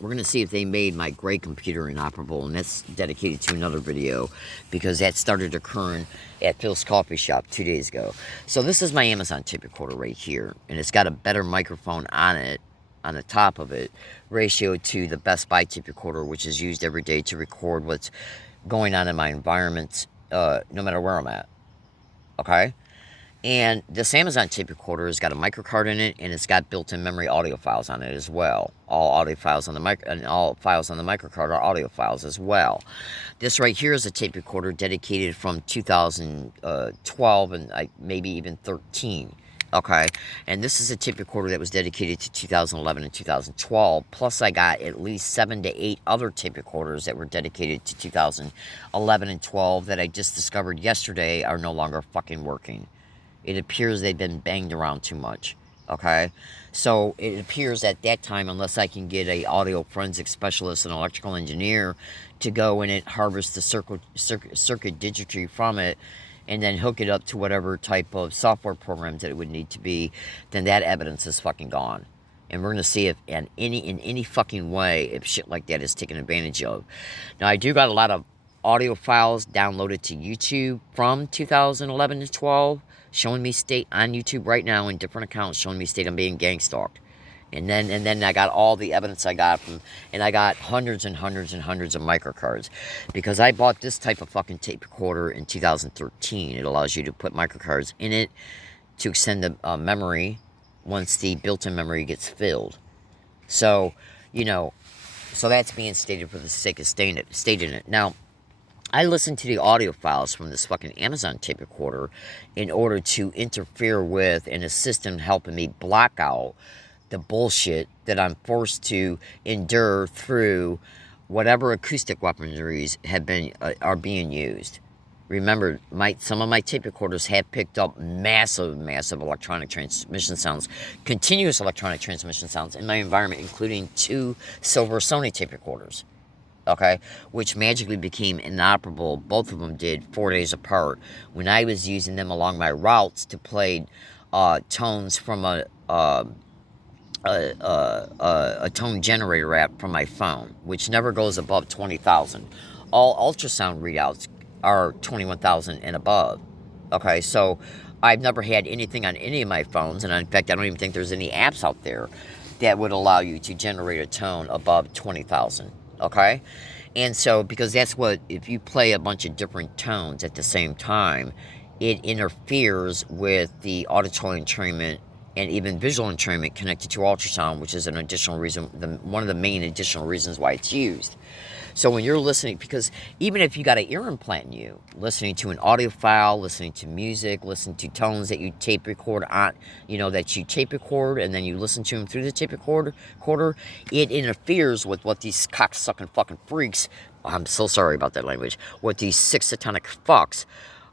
we're going to see if they made my gray computer inoperable, and that's dedicated to another video, because that started occurring at Phil's Coffee Shop 2 days ago. So this is my Amazon tape recorder right here, and it's got a better microphone on it, on the top of it, ratio to the Best Buy tape recorder, which is used every day to record what's going on in my environment, no matter where I'm at. Okay? And this Amazon tape recorder has got a microcard in it, and it's got built-in memory audio files on it as well. All audio files on the all files on the microcard are audio files as well. This right here is a tape recorder dedicated from 2012 and maybe even 13. Okay, and this is a tape recorder that was dedicated to 2011 and 2012. Plus, I got at least 7 to 8 other tape recorders that were dedicated to 2011 and 12 that I just discovered yesterday are no longer fucking working. It appears they've been banged around too much, okay? So it appears at that time, unless I can get a audio forensic specialist, an electrical engineer, to go in and harvest the circuit digitry from it, and then hook it up to whatever type of software programs that it would need to be, then that evidence is fucking gone. And we're going to see if in any fucking way, if shit like that is taken advantage of. Now, I do got a lot of audio files downloaded to YouTube from 2011 to 12, showing me state on YouTube right now in different accounts, showing me state I'm being gang stalked. And then I got all the evidence I got from, and I got hundreds and hundreds and hundreds of microcards, because I bought this type of fucking tape recorder in 2013. It allows you to put microcards in it to extend the memory once the built-in memory gets filled. So, you know, so that's being stated for the sake of stating it. Now, I listened to the audio files from this fucking Amazon tape recorder in order to interfere with and assist in helping me block out the bullshit that I'm forced to endure through whatever acoustic weaponries are being used. Remember, some of my tape recorders have picked up massive electronic transmission sounds, continuous electronic transmission sounds in my environment, including 2 silver Sony tape recorders. Okay, which magically became inoperable. Both of them did 4 days apart when I was using them along my routes to play tones from a tone generator app from my phone, which never goes above 20,000. All ultrasound readouts are 21,000 and above. Okay, so I've never had anything on any of my phones, and in fact, I don't even think there's any apps out there that would allow you to generate a tone above 20,000. Okay, and so because that's what, if you play a bunch of different tones at the same time, it interferes with the auditory entrainment and even visual entrainment connected to ultrasound, which is an additional reason, one of the main additional reasons why it's used. So when you're listening, because even if you got an ear implant in you, listening to an audio file, listening to music, listening to tones that you tape record on, that you tape record and then you listen to them through the tape recorder, it interferes with what these cocksucking fucking freaks, I'm so sorry about that language, what these 6 satanic fucks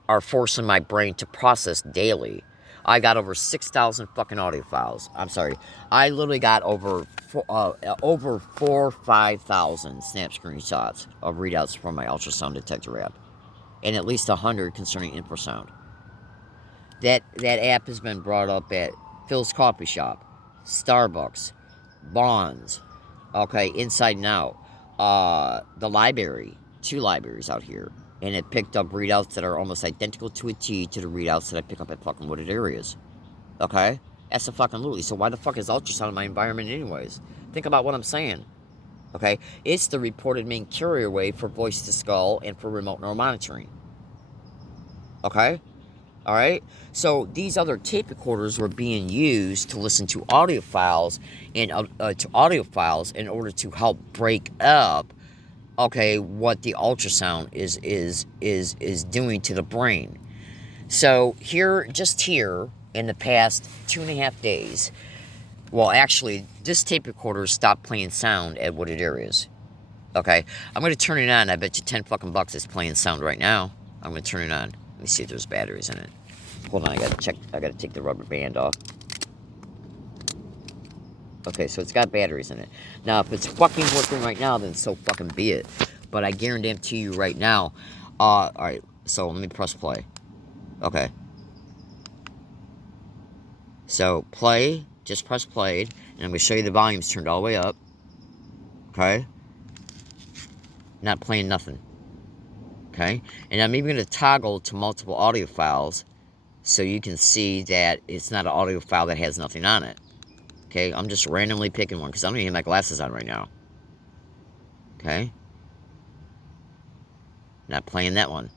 are forcing my brain to process daily. I got over 6,000 fucking audio files. I'm sorry. I literally got over 5,000 snap screenshots of readouts from my ultrasound detector app, and at least 100 concerning infrasound. That app has been brought up at Phil's Coffee Shop, Starbucks, Bonds, okay, Inside and Out, the library, 2 libraries out here. And it picked up readouts that are almost identical to a T to the readouts that I pick up at fucking wooded areas. Okay? That's a fucking literally. So why the fuck is ultrasound in my environment anyways? Think about what I'm saying. Okay? It's the reported main carrier way for voice to skull and for remote neural monitoring. Okay? Alright? So these other tape recorders were being used to listen to audio files and in order to help break up what the ultrasound is doing to the brain. So here in the past 2.5 days, well, actually, this tape recorder stopped playing sound at wooded areas. Okay, I'm gonna turn it on. I bet you 10 fucking bucks it's playing sound right now. I'm gonna turn it on. Let me see if there's batteries in it. Hold on, I gotta check. I gotta take the rubber band off. Okay, so it's got batteries in it. Now, if it's fucking working right now, then so fucking be it. But I guarantee you right now. Alright, so let me press play. Okay. So, play. Just press play. And I'm going to show you the volumes turned all the way up. Okay. Not playing nothing. Okay. And I'm even going to toggle to multiple audio files. So you can see that it's not an audio file that has nothing on it. Okay. I'm just randomly picking one because I don't even have my glasses on right now. Okay. Not playing that one.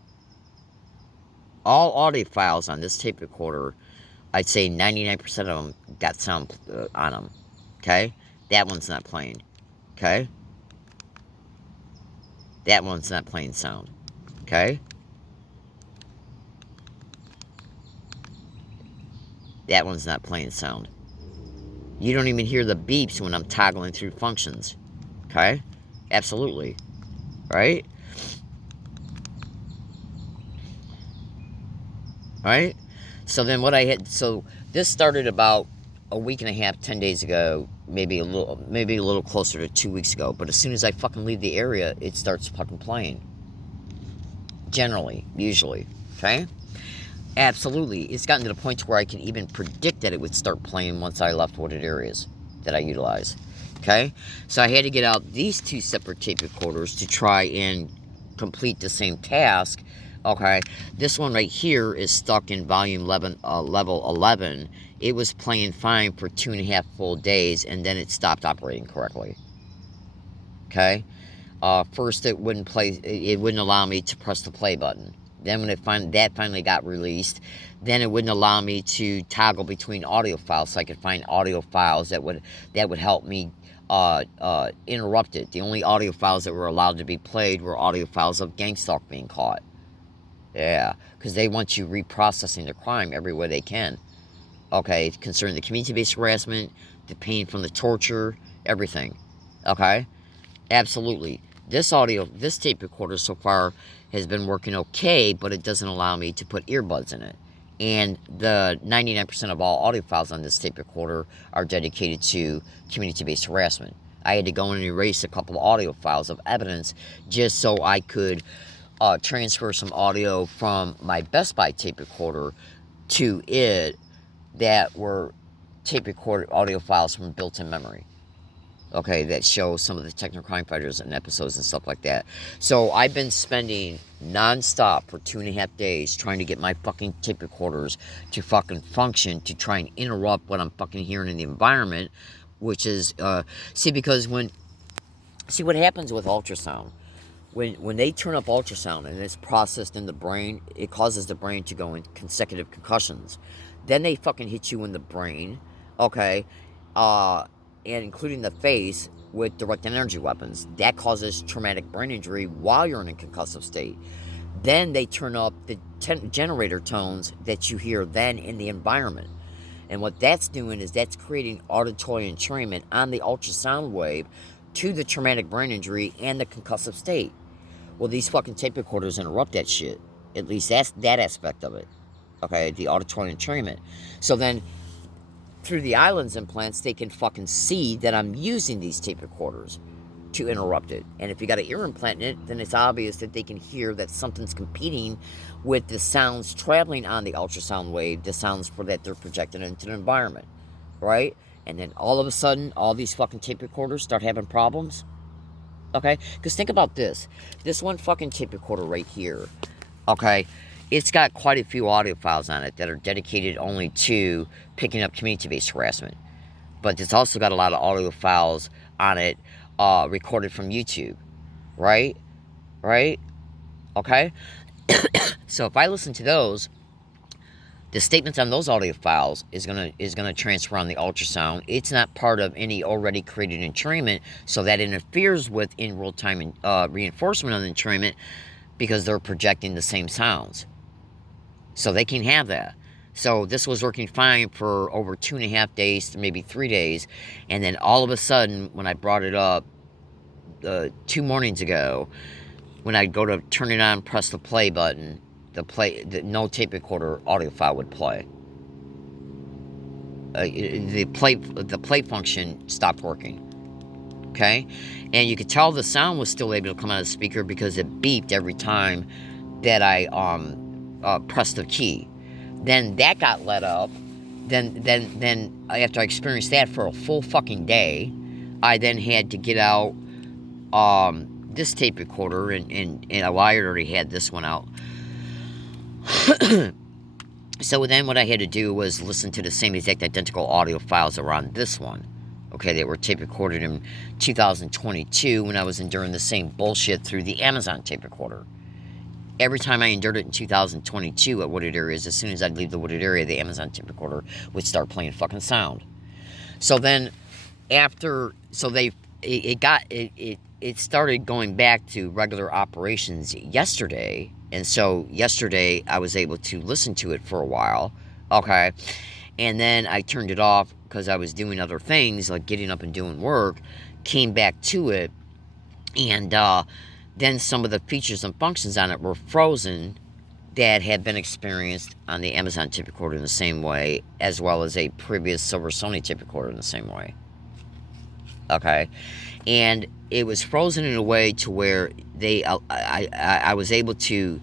All audio files on this tape recorder, I'd say 99% of them got sound on them. Okay? That one's not playing. Okay? That one's not playing sound. Okay? That one's not playing sound. You don't even hear the beeps when I'm toggling through functions. Okay? Absolutely. Right? Right? So then what I had, so this started about a week and a half, 10 days ago, maybe a little closer to 2 weeks ago. But as soon as I fucking leave the area, it starts fucking playing. Generally, usually. Okay? Absolutely. It's gotten to the point where I can even predict that it would start playing once I left wooded areas that I utilize. Okay? So I had to get out these two separate tape recorders to try and complete the same task. Okay, this one right here is stuck in volume 11, level 11. It was playing fine for 2.5 full days, and then it stopped operating correctly. Okay, first it wouldn't play. It wouldn't allow me to press the play button. Then when that finally got released, then it wouldn't allow me to toggle between audio files, so I could find audio files that would help me interrupt it. The only audio files that were allowed to be played were audio files of gang stalk being caught. Yeah, because they want you reprocessing the crime every way they can. Okay, concerning the community-based harassment, the pain from the torture, everything. Okay? Absolutely. This tape recorder so far has been working okay, but it doesn't allow me to put earbuds in it. And the 99% of all audio files on this tape recorder are dedicated to community-based harassment. I had to go in and erase a couple of audio files of evidence just so I could transfer some audio from my Best Buy tape recorder to it that were tape recorded audio files from built-in memory. Okay, that show some of the Techno Crime Fighters and episodes and stuff like that. So I've been spending non-stop for 2.5 days trying to get my fucking tape recorders to fucking function, to try and interrupt what I'm fucking hearing in the environment, which is, because what happens with ultrasound, when they turn up ultrasound and it's processed in the brain, it causes the brain to go in consecutive concussions. Then they fucking hit you in the brain, okay, and including the face with directed energy weapons. That causes traumatic brain injury while you're in a concussive state. Then they turn up the generator tones that you hear then in the environment. And what that's doing is that's creating auditory entrainment on the ultrasound wave to the traumatic brain injury and the concussive state. Well, these fucking tape recorders interrupt that shit. At least that's that aspect of it. Okay, the auditory entrainment. So then, through the Islands implants, they can fucking see that I'm using these tape recorders to interrupt it. And if you got an ear implant in it, then it's obvious that they can hear that something's competing with the sounds traveling on the ultrasound wave, the sounds that they're projecting into the environment, right? And then all of a sudden, all these fucking tape recorders start having problems. Okay? Because think about this. This one fucking tape recorder right here, okay, it's got quite a few audio files on it that are dedicated only to picking up community-based harassment. But it's also got a lot of audio files on it recorded from YouTube. Right? Right? Okay? So if I listen to those, the statements on those audio files is gonna transfer on the ultrasound. It's not part of any already created entrainment, so that interferes with in real time reinforcement of the entrainment because they're projecting the same sounds. So they can have that. So this was working fine for over 2.5 days to maybe 3 days, and then all of a sudden, when I brought it up 2 mornings ago, when I'd go to turn it on, press the play button, the no tape recorder audio file would play. The play function stopped working. Okay, and you could tell the sound was still able to come out of the speaker because it beeped every time that I pressed the key. Then that got let up. Then after I experienced that for a full fucking day, I then had to get out this tape recorder, and I already had this one out. So then what I had to do was listen to the same exact identical audio files that were on this one. Okay, they were tape recorded in 2022 when I was enduring the same bullshit through the Amazon tape recorder. Every time I endured it in 2022 at wooded areas, as soon as I'd leave the wooded area, the Amazon tape recorder would start playing fucking sound. So then, it started going back to regular operations yesterday, and so yesterday I was able to listen to it for a while, okay, and then I turned it off because I was doing other things, like getting up and doing work, came back to it, and then some of the features and functions on it were frozen that had been experienced on the Amazon tape recorder in the same way, as well as a previous Silver Sony tape recorder in the same way. Okay, and it was frozen in a way to where I was able to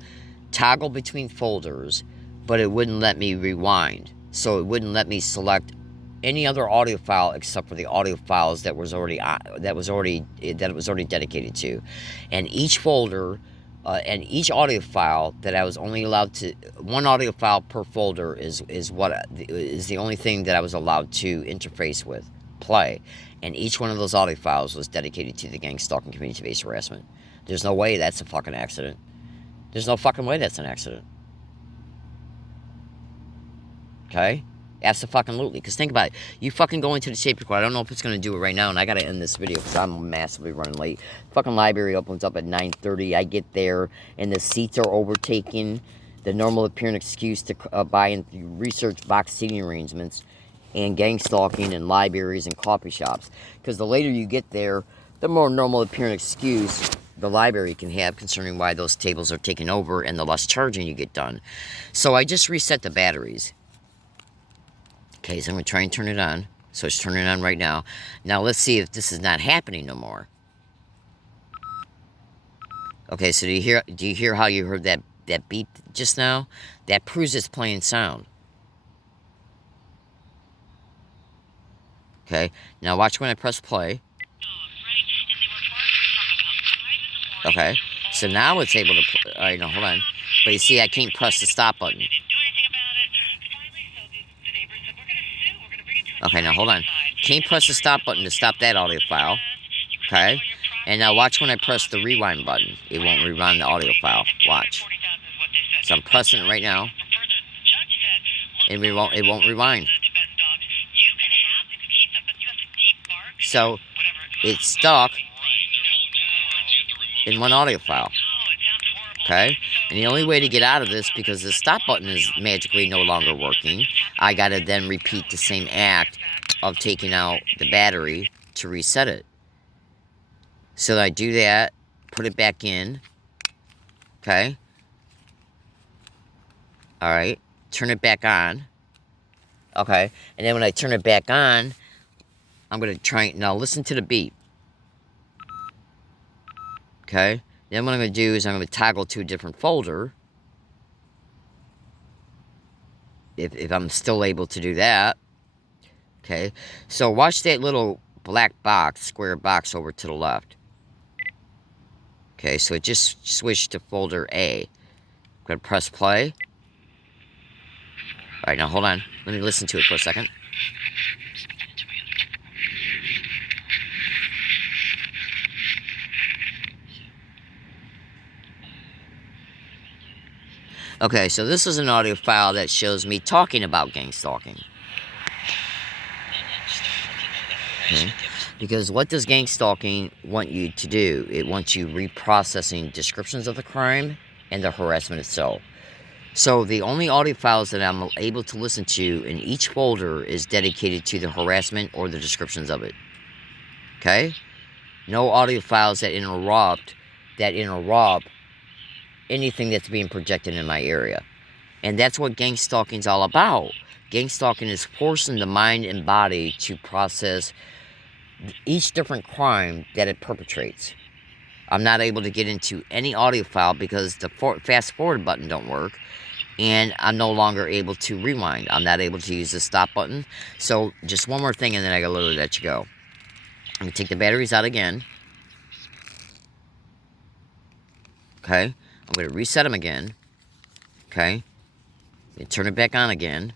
toggle between folders, but it wouldn't let me rewind. So it wouldn't let me select any other audio file except for the audio files that was already dedicated to, and each folder. And each audio file that I was only allowed to, one audio file per folder is the only thing that I was allowed to interface with, play. And each one of those audio files was dedicated to the gang stalking, community-based harassment. There's no way that's a fucking accident. There's no fucking way that's an accident. Okay? Absolutely. Because think about it. You fucking go into the tape recorder. I don't know if it's going to do it right now, and I got to end this video because I'm massively running late. Fucking library opens up at 9:30. I get there, and the seats are overtaken. The normal appearing excuse to buy and research box seating arrangements and gang stalking in libraries and coffee shops. Because the later you get there, the more normal appearing excuse the library can have concerning why those tables are taken over and the less charging you get done. So I just reset the batteries. Okay, so I'm going to try and turn it on. So it's turning on right now. Now let's see if this is not happening no more. Okay, so do you hear how you heard that beep just now? That proves it's playing sound. Okay, now watch when I press play. Okay, so now it's able to play. Alright, no, hold on. But you see, I can't press the stop button. Okay, now hold on. Can't press the stop button to stop that audio file. Okay? And now watch when I press the rewind button. It won't rewind the audio file. Watch. So I'm pressing it right now. And it won't rewind. So it's stuck in one audio file. Okay? And the only way to get out of this, because the stop button is magically no longer working, I gotta then repeat the same act of taking out the battery to reset it. So I do that, put it back in. Okay? Alright. Turn it back on. Okay? And then when I turn it back on, I'm gonna try, now listen to the beep. Okay? Then what I'm going to do is I'm going to toggle to a different folder. If I'm still able to do that. Okay. So watch that little black box, square box over to the left. Okay. So it just switched to folder A. I'm going to press play. Alright, now hold on. Let me listen to it for a second. Okay, so this is an audio file that shows me talking about gang stalking. Okay. Because what does gang stalking want you to do? It wants you reprocessing descriptions of the crime and the harassment itself. So the only audio files that I'm able to listen to in each folder is dedicated to the harassment or the descriptions of it. Okay? No audio files that interrupt anything that's being projected in my area. And that's what gang stalking is all about. Gang stalking is forcing the mind and body to process each different crime that it perpetrates. I'm not able to get into any audio file because the fast forward button don't work, and I'm no longer able to rewind. I'm not able to use the stop button. So just one more thing, and then I gotta literally let you go. I'm gonna take the batteries out again. Okay, I'm gonna reset them again. Okay, and turn it back on again.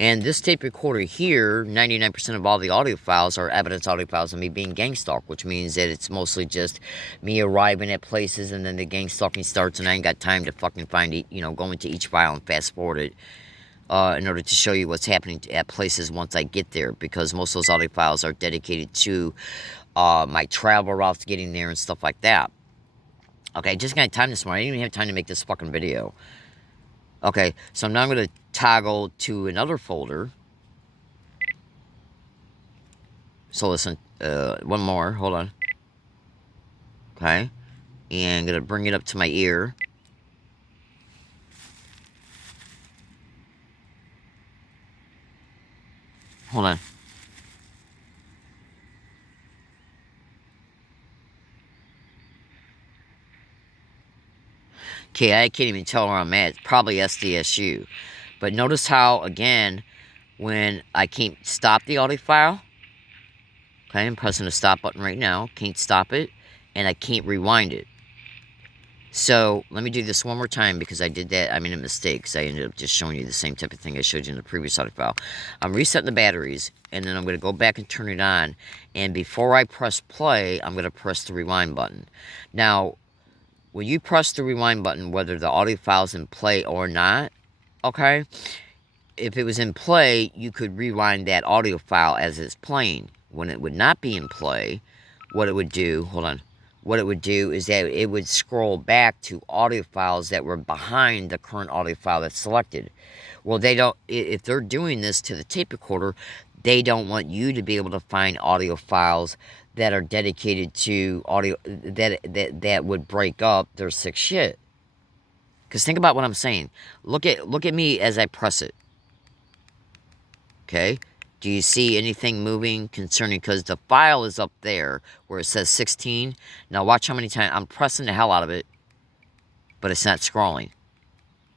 And this tape recorder here, 99% of all the audio files are evidence audio files of me being gang stalked, which means that it's mostly just me arriving at places and then the gang stalking starts, and I ain't got time to fucking find it, go into each file and fast forward it in order to show you what's happening at places once I get there, because most of those audio files are dedicated to my travel routes getting there and stuff like that. Okay, just got time this morning. I didn't even have time to make this fucking video. Okay, so now I'm going to toggle to another folder. So listen, one more, hold on. Okay, and I'm going to bring it up to my ear. Hold on. Okay, I can't even tell where I'm at. It's probably SDSU. But notice how, again, when I can't stop the audio file, okay, I'm pressing the stop button right now, can't stop it, and I can't rewind it. So, let me do this one more time, because I did that, I made a mistake, because I ended up just showing you the same type of thing I showed you in the previous audio file. I'm resetting the batteries, and then I'm going to go back and turn it on, and before I press play, I'm going to press the rewind button. Now, when you press the rewind button, whether the audio file's in play or not, okay, if it was in play, you could rewind that audio file as it's playing. When it would not be in play, what it would do, hold on, what it would do is that it would scroll back to audio files that were behind the current audio file that's selected. Well, they don't, if they're doing this to the tape recorder, they don't want you to be able to find audio files that are dedicated to audio that would break up their sick shit. Because think about what I'm saying. Look at me as I press it. Okay? Do you see anything moving concerning? Because the file is up there where it says 16. Now watch how many times I'm pressing the hell out of it, but it's not scrolling.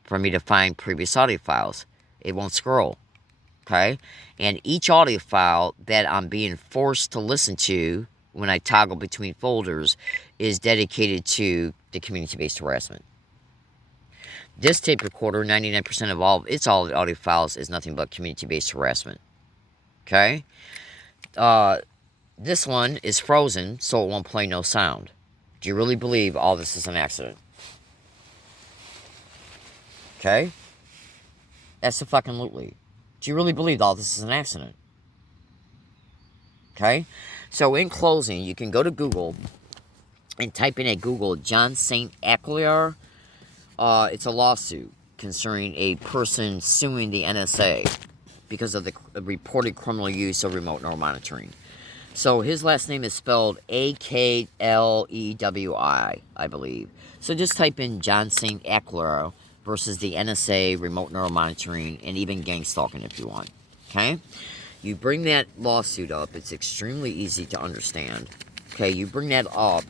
For me to find previous audio files, it won't scroll. Okay? And each audio file that I'm being forced to listen to when I toggle between folders is dedicated to the community-based harassment. This tape recorder, 99% of all its audio files is nothing but community-based harassment. Okay? This one is frozen, so it won't play no sound. Do you really believe all this is an accident? Okay? That's a fucking lootly. Do you really believe all this is an accident? Okay? So in closing, you can go to Google and type in at Google John St. Aquilar. It's a lawsuit concerning a person suing the NSA because of the reported criminal use of remote neural monitoring. So his last name is spelled Aklewi, I believe. So just type in John St. Aquilar versus the NSA, remote neural monitoring, and even gang stalking if you want. Okay? You bring that lawsuit up. It's extremely easy to understand. Okay, you bring that up,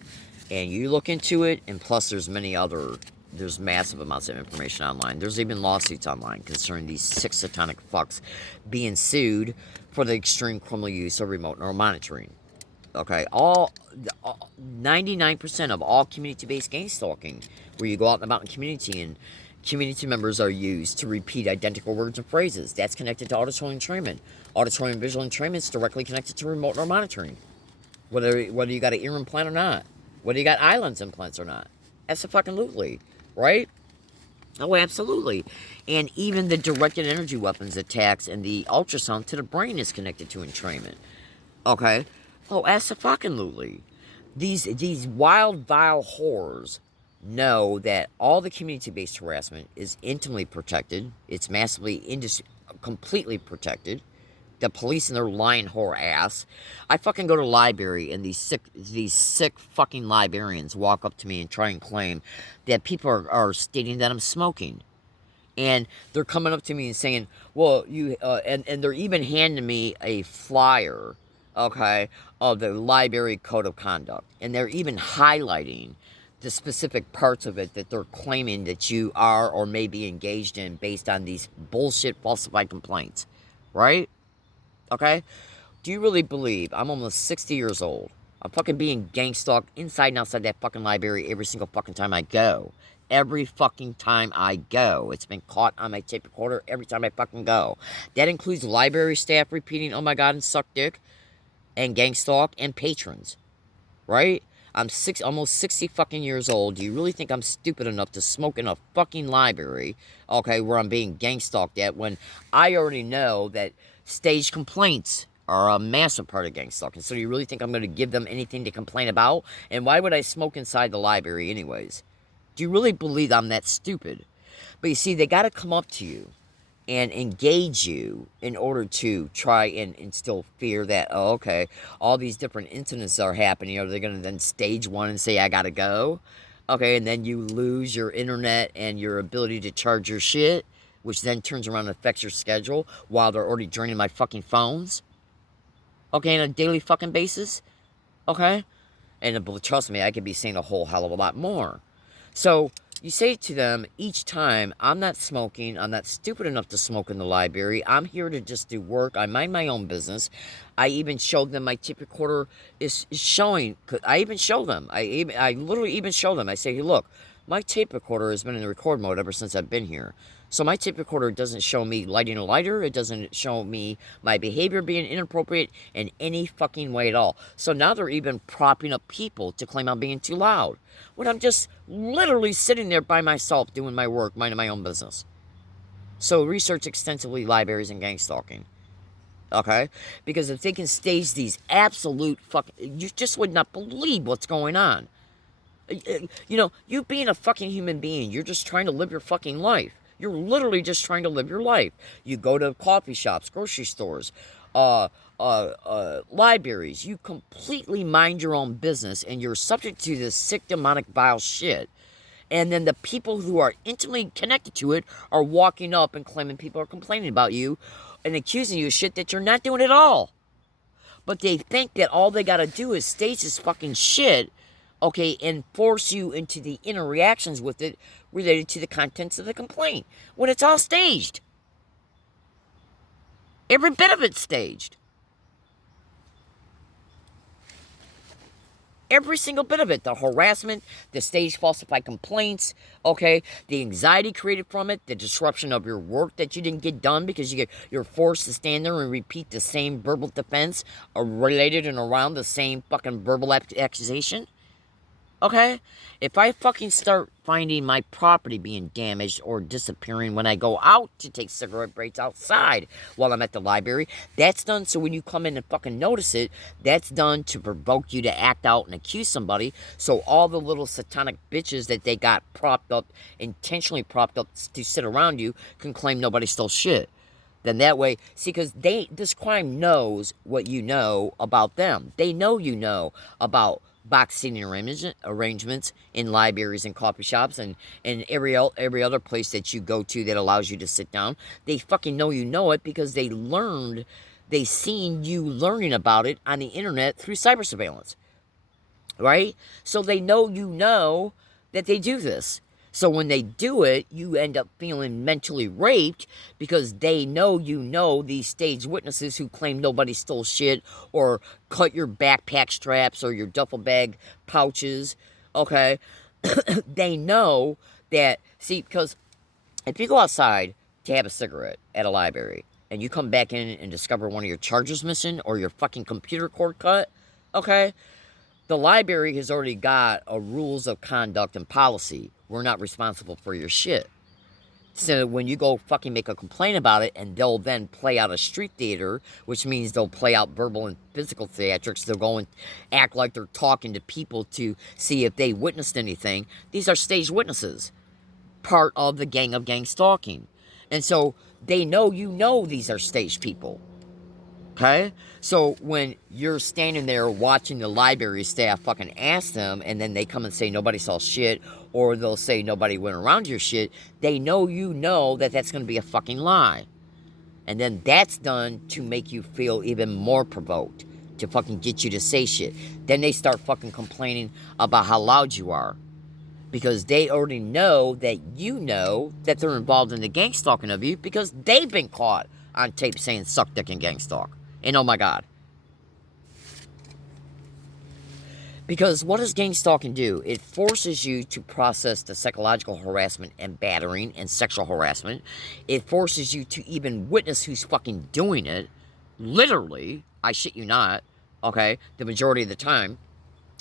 and you look into it, and plus there's massive amounts of information online. There's even lawsuits online concerning these 6 satanic fucks being sued for the extreme criminal use of remote neural monitoring. Okay, 99% of all community-based gang stalking, where you go out in the mountain community and community members are used to repeat identical words and phrases. That's connected to auditory entrainment. Auditory and visual entrainment is directly connected to remote neural monitoring. Whether you got an ear implant or not. Whether you got islands implants or not. That's a fucking lootly, right? Oh, absolutely. And even the directed energy weapons attacks and the ultrasound to the brain is connected to entrainment. Okay? Oh, that's a fucking lootly. These wild, vile whores know that all the community-based harassment is intimately protected. It's massively, completely protected. the police and their lying whore ass. I fucking go to the library, and these sick fucking librarians walk up to me and try and claim that people are stating that I'm smoking. And they're coming up to me and saying, well, and they're even handing me a flyer, okay, of the library code of conduct. And they're even highlighting the specific parts of it that they're claiming that you are or may be engaged in based on these bullshit falsified complaints, right? Okay? Do you really believe I'm almost 60 years old? I'm fucking being gang stalked inside and outside that fucking library every single fucking time I go. Every fucking time I go. It's been caught on my tape recorder every time I fucking go. That includes library staff repeating, oh my god, and suck dick, and gang stalk, and patrons. Right? I'm almost 60 fucking years old. Do you really think I'm stupid enough to smoke in a fucking library, okay, where I'm being gang stalked at, when I already know that staged complaints are a massive part of gang stalking? So do you really think I'm going to give them anything to complain about? And why would I smoke inside the library anyways? Do you really believe I'm that stupid? But you see, they got to come up to you and engage you in order to try and instill fear that, oh, okay, all these different incidents are happening. Are they going to then stage one and say, I got to go? Okay, and then you lose your internet and your ability to charge your shit, which then turns around and affects your schedule while they're already draining my fucking phones. Okay, on a daily fucking basis. Okay? And trust me, I could be saying a whole hell of a lot more. So, you say to them each time, I'm not smoking, I'm not stupid enough to smoke in the library, I'm here to just do work, I mind my own business. I even showed them my tape recorder is showing, I even show them, I literally even show them, I say, hey, look, my tape recorder has been in the record mode ever since I've been here. So my tape recorder doesn't show me lighting a lighter. It doesn't show me my behavior being inappropriate in any fucking way at all. So now they're even propping up people to claim I'm being too loud, when I'm just literally sitting there by myself doing my work, minding my own business. So research extensively libraries and gang stalking. Okay? Because if they can stage these absolute fucking... You just would not believe what's going on. You know, you being a fucking human being, you're just trying to live your fucking life. You're literally just trying to live your life. You go to coffee shops, grocery stores, libraries. You completely mind your own business, and you're subject to this sick, demonic, vile shit. And then the people who are intimately connected to it are walking up and claiming people are complaining about you and accusing you of shit that you're not doing at all. But they think that all they gotta do is stage this fucking shit, okay, and force you into the inner reactions with it related to the contents of the complaint, when it's all staged. Every bit of it's staged. Every single bit of it. The harassment, the staged falsified complaints, okay, the anxiety created from it, the disruption of your work that you didn't get done because you're forced to stand there and repeat the same verbal defense related and around the same fucking verbal accusation. Okay? If I fucking start finding my property being damaged or disappearing when I go out to take cigarette breaks outside while I'm at the library, that's done so when you come in and fucking notice it, that's done to provoke you to act out and accuse somebody, so all the little satanic bitches that they got propped up, intentionally propped up to sit around you, can claim nobody stole shit. Then that way, see, because this crime knows what you know about them. They know you know about box seating arrangements in libraries and coffee shops and every other place that you go to that allows you to sit down. They fucking know you know it because they seen you learning about it on the internet through cyber surveillance. Right? So they know you know that they do this. So when they do it, you end up feeling mentally raped because they know you know these staged witnesses who claim nobody stole shit or cut your backpack straps or your duffel bag pouches, okay? They know that, see, because if you go outside to have a cigarette at a library and you come back in and discover one of your chargers missing or your fucking computer cord cut, okay? The library has already got a rules of conduct and policy. We're not responsible for your shit. So when you go fucking make a complaint about it, and they'll then play out a street theater, which means they'll play out verbal and physical theatrics. They'll go and act like they're talking to people to see if they witnessed anything. These are staged witnesses, part of the gang of gang stalking. And so they know you know these are staged people. Okay? So when you're standing there watching the library staff fucking ask them, and then they come and say nobody saw shit, or they'll say nobody went around your shit, they know you know that that's going to be a fucking lie. And then that's done to make you feel even more provoked, to fucking get you to say shit. Then they start fucking complaining about how loud you are. Because they already know that you know that they're involved in the gang stalking of you, because they've been caught on tape saying suck dick and gang stalk. And oh my God. Because what does gang stalking do? It forces you to process the psychological harassment and battering and sexual harassment. It forces you to even witness who's fucking doing it. Literally, I shit you not, okay, the majority of the time.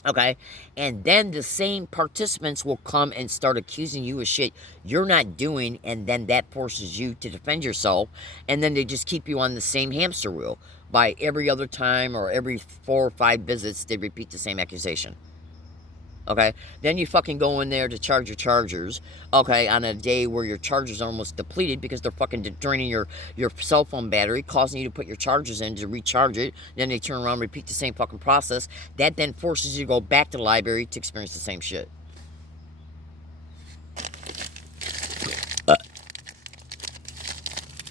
Okay, and then the same participants will come and start accusing you of shit you're not doing, and then that forces you to defend yourself, and then they just keep you on the same hamster wheel. By every other time or every 4 or 5 visits, they repeat the same accusation. Okay, then you fucking go in there to charge your chargers, okay, on a day where your chargers are almost depleted because they're fucking draining your cell phone battery, causing you to put your chargers in to recharge it. Then they turn around and repeat the same fucking process. That then forces you to go back to the library to experience the same shit.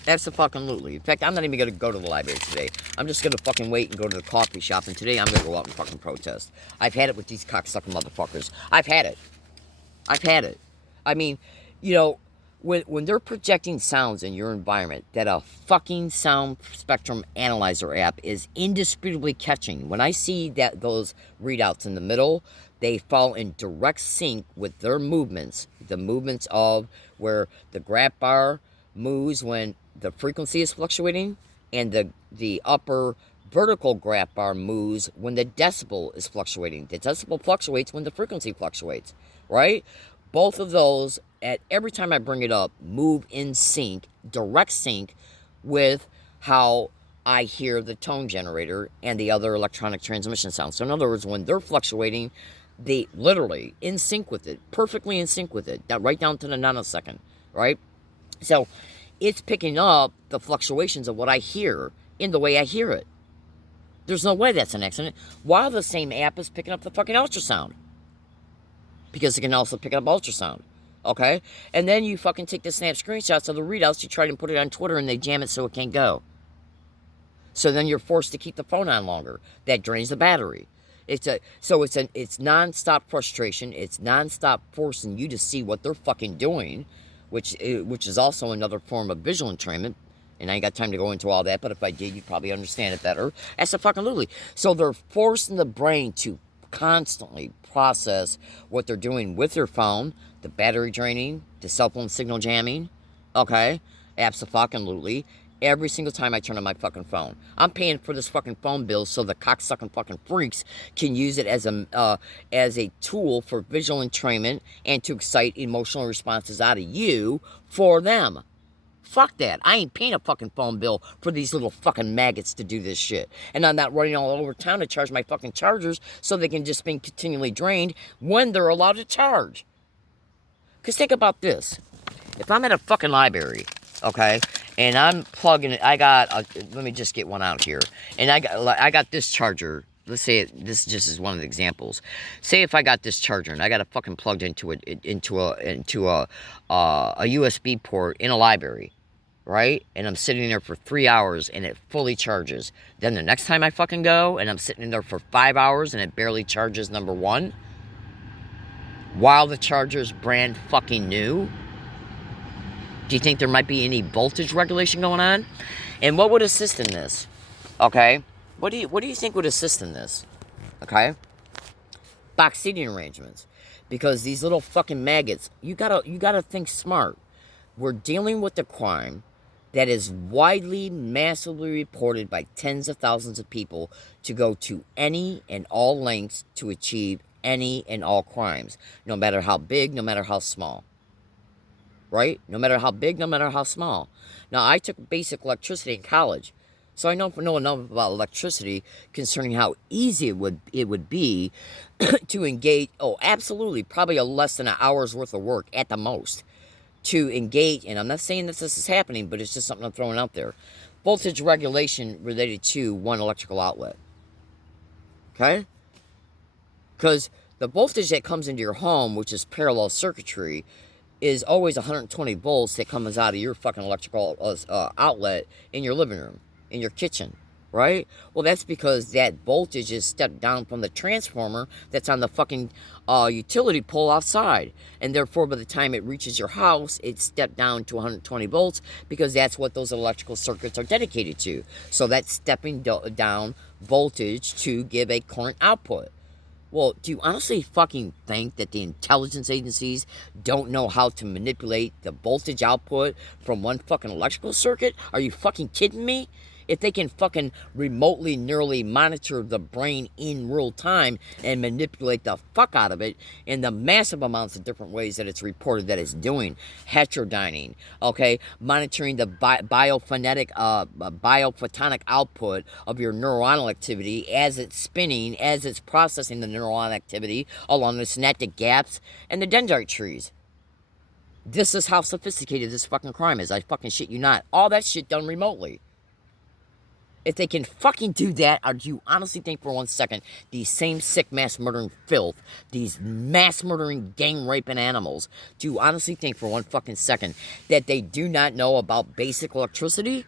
Absolutely. In fact, I'm not even going to go to the library today. I'm just going to fucking wait and go to the coffee shop, and today I'm going to go out and fucking protest. I've had it with these cocksucking motherfuckers. I've had it. I mean, you know, when they're projecting sounds in your environment that a fucking sound spectrum analyzer app is indisputably catching, when I see that those readouts in the middle, they fall in direct sync with their movements. The movements of where the graph bar moves when the frequency is fluctuating, and the upper vertical graph bar moves when the decibel is fluctuating. The decibel fluctuates when the frequency fluctuates, right? Both of those, at every time I bring it up, move in sync, direct sync with how I hear the tone generator and the other electronic transmission sounds. So in other words, when they're fluctuating, they literally in sync with it, perfectly in sync with it, right down to the nanosecond, right? So it's picking up the fluctuations of what I hear in the way I hear it. There's no way that's an accident. While the same app is picking up the fucking ultrasound. Because it can also pick up ultrasound. Okay? And then you fucking take the snap screenshots of the readouts, you try to put it on Twitter, and they jam it so it can't go. So then you're forced to keep the phone on longer. That drains the battery. It's non-stop frustration. It's non-stop forcing you to see what they're fucking doing. Which is also another form of visual entrainment, and I ain't got time to go into all that, but if I did, you'd probably understand it better. Absolutely. So they're forcing the brain to constantly process what they're doing with their phone, the battery draining, the cell phone signal jamming, okay? Absolutely. Every single time I turn on my fucking phone. I'm paying for this fucking phone bill so the cocksucking fucking freaks can use it as a tool for visual entrainment and to excite emotional responses out of you for them. Fuck that. I ain't paying a fucking phone bill for these little fucking maggots to do this shit. And I'm not running all over town to charge my fucking chargers so they can just be continually drained when they're allowed to charge. Because think about this. If I'm at a fucking library, okay, and I'm plugging it, let me just get one out here. And I got this charger. Let's say this just is one of the examples. Say if I got this charger and I got it fucking plugged into a USB port in a library, right? And I'm sitting there for 3 hours and it fully charges. Then the next time I fucking go and I'm sitting in there for 5 hours and it barely charges, number one, while the charger's brand fucking new. Do you think there might be any voltage regulation going on? And what would assist in this? Okay? What do you think would assist in this? Okay? Box seating arrangements. Because these little fucking maggots, you gotta think smart. We're dealing with a crime that is widely, massively reported by tens of thousands of people to go to any and all lengths to achieve any and all crimes. No matter how big, no matter how small. Right? No matter how big, no matter how small. Now, I took basic electricity in college, so I know enough about electricity concerning how easy it would be to engage. Oh, absolutely, probably less than an hour's worth of work at the most to engage. And I'm not saying that this is happening, but it's just something I'm throwing out there. voltage regulation related to one electrical outlet. Okay? Because the voltage that comes into your home, which is parallel circuitry, is always 120 volts that comes out of your fucking electrical outlet in your living room, in your kitchen, right? Well, that's because that voltage is stepped down from the transformer that's on the fucking utility pole outside. And therefore, by the time it reaches your house, it's stepped down to 120 volts because that's what those electrical circuits are dedicated to. So that's stepping down voltage to give a current output. Well, do you honestly fucking think that the intelligence agencies don't know how to manipulate the voltage output from one fucking electrical circuit? Are you fucking kidding me? If they can fucking remotely neurally monitor the brain in real time and manipulate the fuck out of it in the massive amounts of different ways that it's reported that it's doing, heterodyning, okay, monitoring the biophotonic output of your neuronal activity as it's spinning, as it's processing the neuron activity along the synaptic gaps and the dendrite trees. This is how sophisticated this fucking crime is. I fucking shit you not. All that shit done remotely. If they can fucking do that, or do you honestly think for 1 second these same sick mass murdering filth, these mass murdering gang raping animals, do you honestly think for 1 fucking second that they do not know about basic electricity?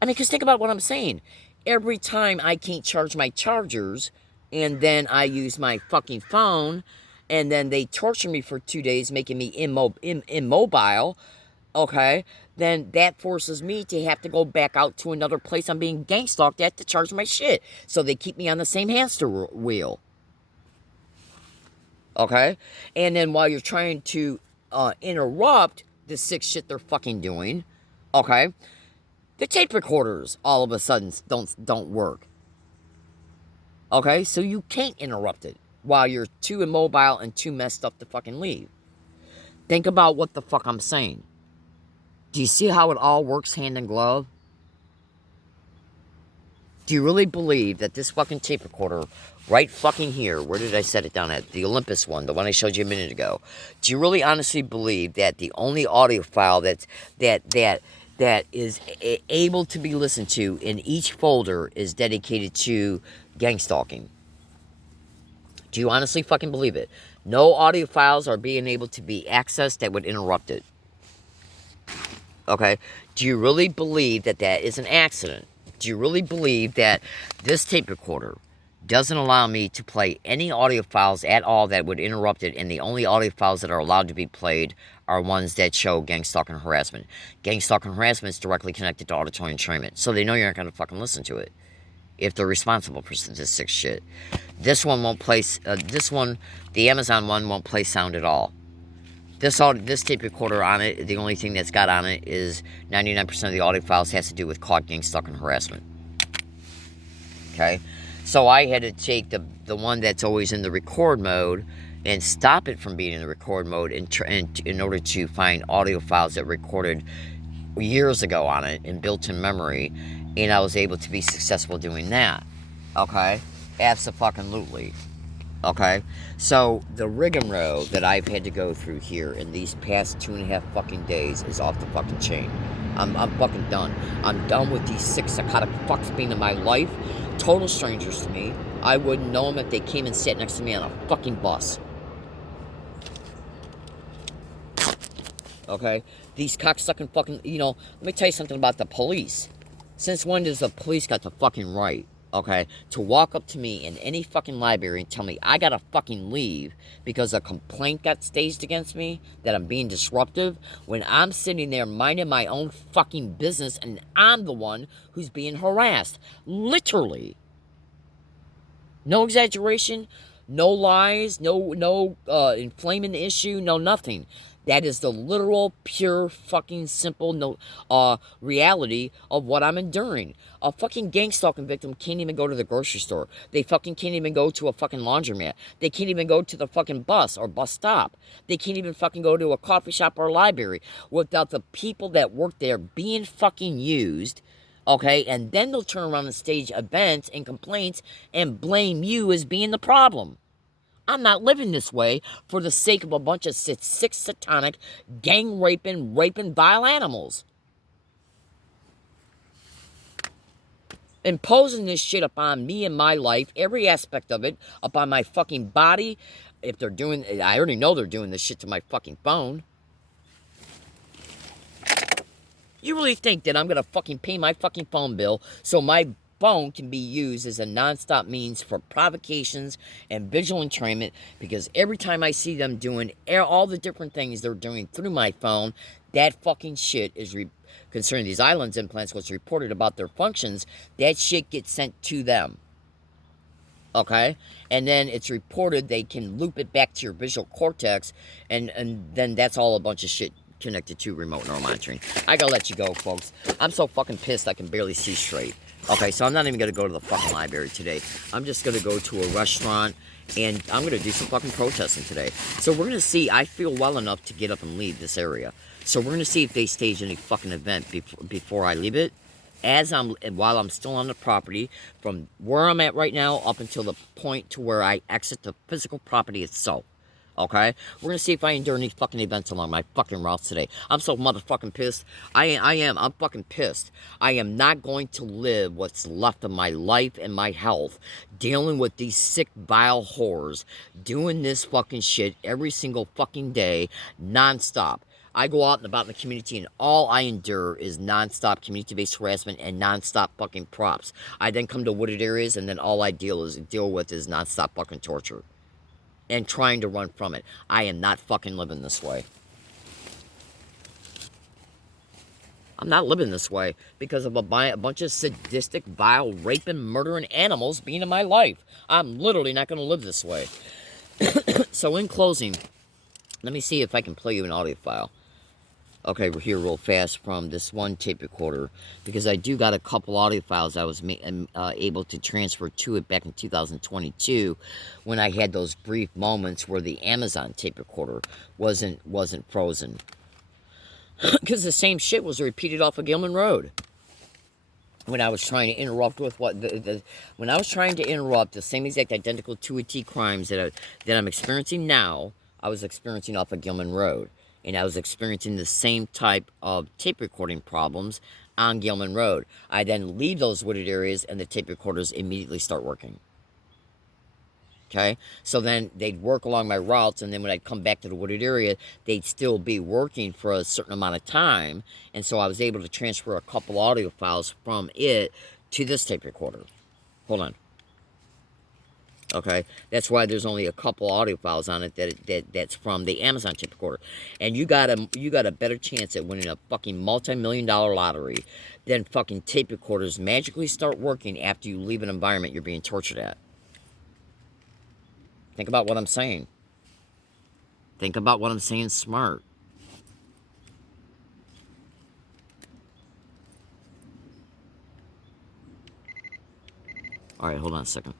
I mean, because think about what I'm saying. Every time I can't charge my chargers, and then I use my fucking phone, and then they torture me for 2 days, making me immobile, okay, then that forces me to have to go back out to another place I'm being gang stalked at to charge my shit. So they keep me on the same hamster wheel. Okay? And then while you're trying to interrupt the sick shit they're fucking doing, okay, the tape recorders all of a sudden don't work. Okay? So you can't interrupt it while you're too immobile and too messed up to fucking leave. Think about what the fuck I'm saying. Do you see how it all works hand in glove? Do you really believe that this fucking tape recorder right fucking here, where did I set it down at? The Olympus one, the one I showed you a minute ago. Do you really honestly believe that the only audio file that is able to be listened to in each folder is dedicated to gang stalking? Do you honestly fucking believe it? No audio files are being able to be accessed that would interrupt it. Okay, do you really believe that that is an accident? Do you really believe that this tape recorder doesn't allow me to play any audio files at all that would interrupt it, and the only audio files that are allowed to be played are ones that show gang stalking and harassment? Gang stalking and harassment is directly connected to auditory entrainment, so they know you're not going to fucking listen to it if they're responsible for this sick shit. This one won't play, the Amazon one won't play sound at all. This tape recorder on it, the only thing that's got on it is 99% of the audio files has to do with caught gang stalking and harassment. Okay? So I had to take the one that's always in the record mode and stop it from being in the record mode in order to find audio files that recorded years ago on it in built-in memory, and I was able to be successful doing that. Okay? Abso-fucking-lutely. Okay? So, the rigmarole that I've had to go through here in these past 2.5 fucking days is off the fucking chain. I'm fucking done. I'm done with these sick psychotic fucks being in my life. Total strangers to me. I wouldn't know them if they came and sat next to me on a fucking bus. Okay? These cocksucking fucking, let me tell you something about the police. Since when does the police got the fucking right, okay, to walk up to me in any fucking library and tell me I gotta fucking leave because a complaint got staged against me, that I'm being disruptive, when I'm sitting there minding my own fucking business and I'm the one who's being harassed? Literally. No exaggeration, no lies, no inflaming the issue, no nothing. That is the literal, pure, fucking simple reality of what I'm enduring. A fucking gang stalking victim can't even go to the grocery store. They fucking can't even go to a fucking laundromat. They can't even go to the fucking bus or bus stop. They can't even fucking go to a coffee shop or a library without the people that work there being fucking used. Okay, and then they'll turn around and stage events and complaints and blame you as being the problem. I'm not living this way for the sake of a bunch of sick, satanic, gang raping, vile animals. imposing this shit upon me and my life, every aspect of it, upon my fucking body. If they're doing, I already know they're doing this shit to my fucking phone. You really think that I'm gonna fucking pay my fucking phone bill so my phone can be used as a non-stop means for provocations and visual entrainment? Because every time I see them doing all the different things they're doing through my phone, that fucking shit is concerning these islands implants, what's reported about their functions, that shit gets sent to them. Okay? And then it's reported they can loop it back to your visual cortex, and then that's all a bunch of shit connected to remote neuromonitoring. I gotta let you go, folks. I'm so fucking pissed I can barely see straight. Okay, so I'm not even gonna go to the fucking library today. I'm just gonna go to a restaurant, and I'm gonna do some fucking protesting today. So we're gonna see. I feel well enough to get up and leave this area. So we're gonna see if they stage any fucking event before I leave it. While I'm still on the property, from where I'm at right now up until the point to where I exit the physical property itself. Okay? We're gonna see if I endure any fucking events along my fucking routes today. I'm so motherfucking pissed. I'm fucking pissed. I am not going to live what's left of my life and my health dealing with these sick, vile whores doing this fucking shit every single fucking day, non-stop. I go out and about in the community, and all I endure is non-stop community-based harassment and non-stop fucking props. I then come to wooded areas, and then all I deal with is non-stop fucking torture. And trying to run from it. I am not fucking living this way. I'm not living this way because of a bunch of sadistic, vile, raping, murdering animals being in my life. I'm literally not going to live this way. So in closing, let me see if I can play you an audio file. Okay, we're here real fast from this one tape recorder, because I do got a couple audio files I was able to transfer to it back in 2022 when I had those brief moments where the Amazon tape recorder wasn't frozen. Because the same shit was repeated off of Gilman Road. When I was trying to interrupt with when I was trying to interrupt the same exact identical 2 crimes that I'm experiencing now, I was experiencing off of Gilman Road. And I was experiencing the same type of tape recording problems on Gilman Road. I then leave those wooded areas, and the tape recorders immediately start working. Okay? So then they'd work along my routes, and then when I'd come back to the wooded area, they'd still be working for a certain amount of time. And so I was able to transfer a couple audio files from it to this tape recorder. Hold on. Okay, that's why there's only a couple audio files on it that's from the Amazon tape recorder. And you got a better chance at winning a fucking multi-million-dollar lottery than fucking tape recorders magically start working after you leave an environment you're being tortured at. Think about what I'm saying. Think about what I'm saying smart. Alright, hold on a second.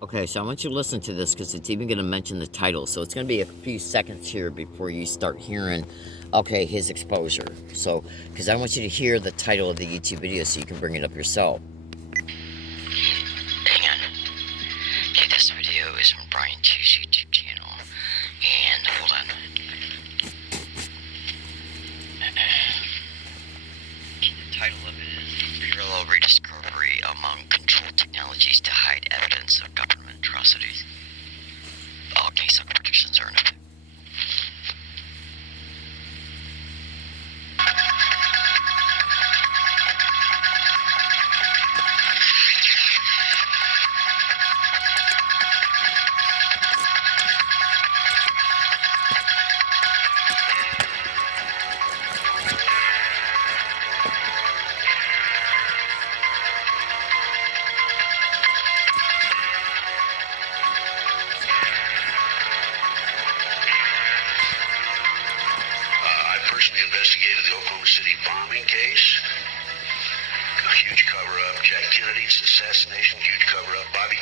Okay, so I want you to listen to this because it's even going to mention the title. So it's going to be a few seconds here before you start hearing, okay, his exposure. So, because I want you to hear the title of the YouTube video so you can bring it up yourself. Hang on. Okay, this video is from Brian T's YouTube channel. And, hold on. The title of it is Parallel Rediscovery Among Control Technologies to Hide Evidence of Government Atrocities. Okay, some predictions are in it.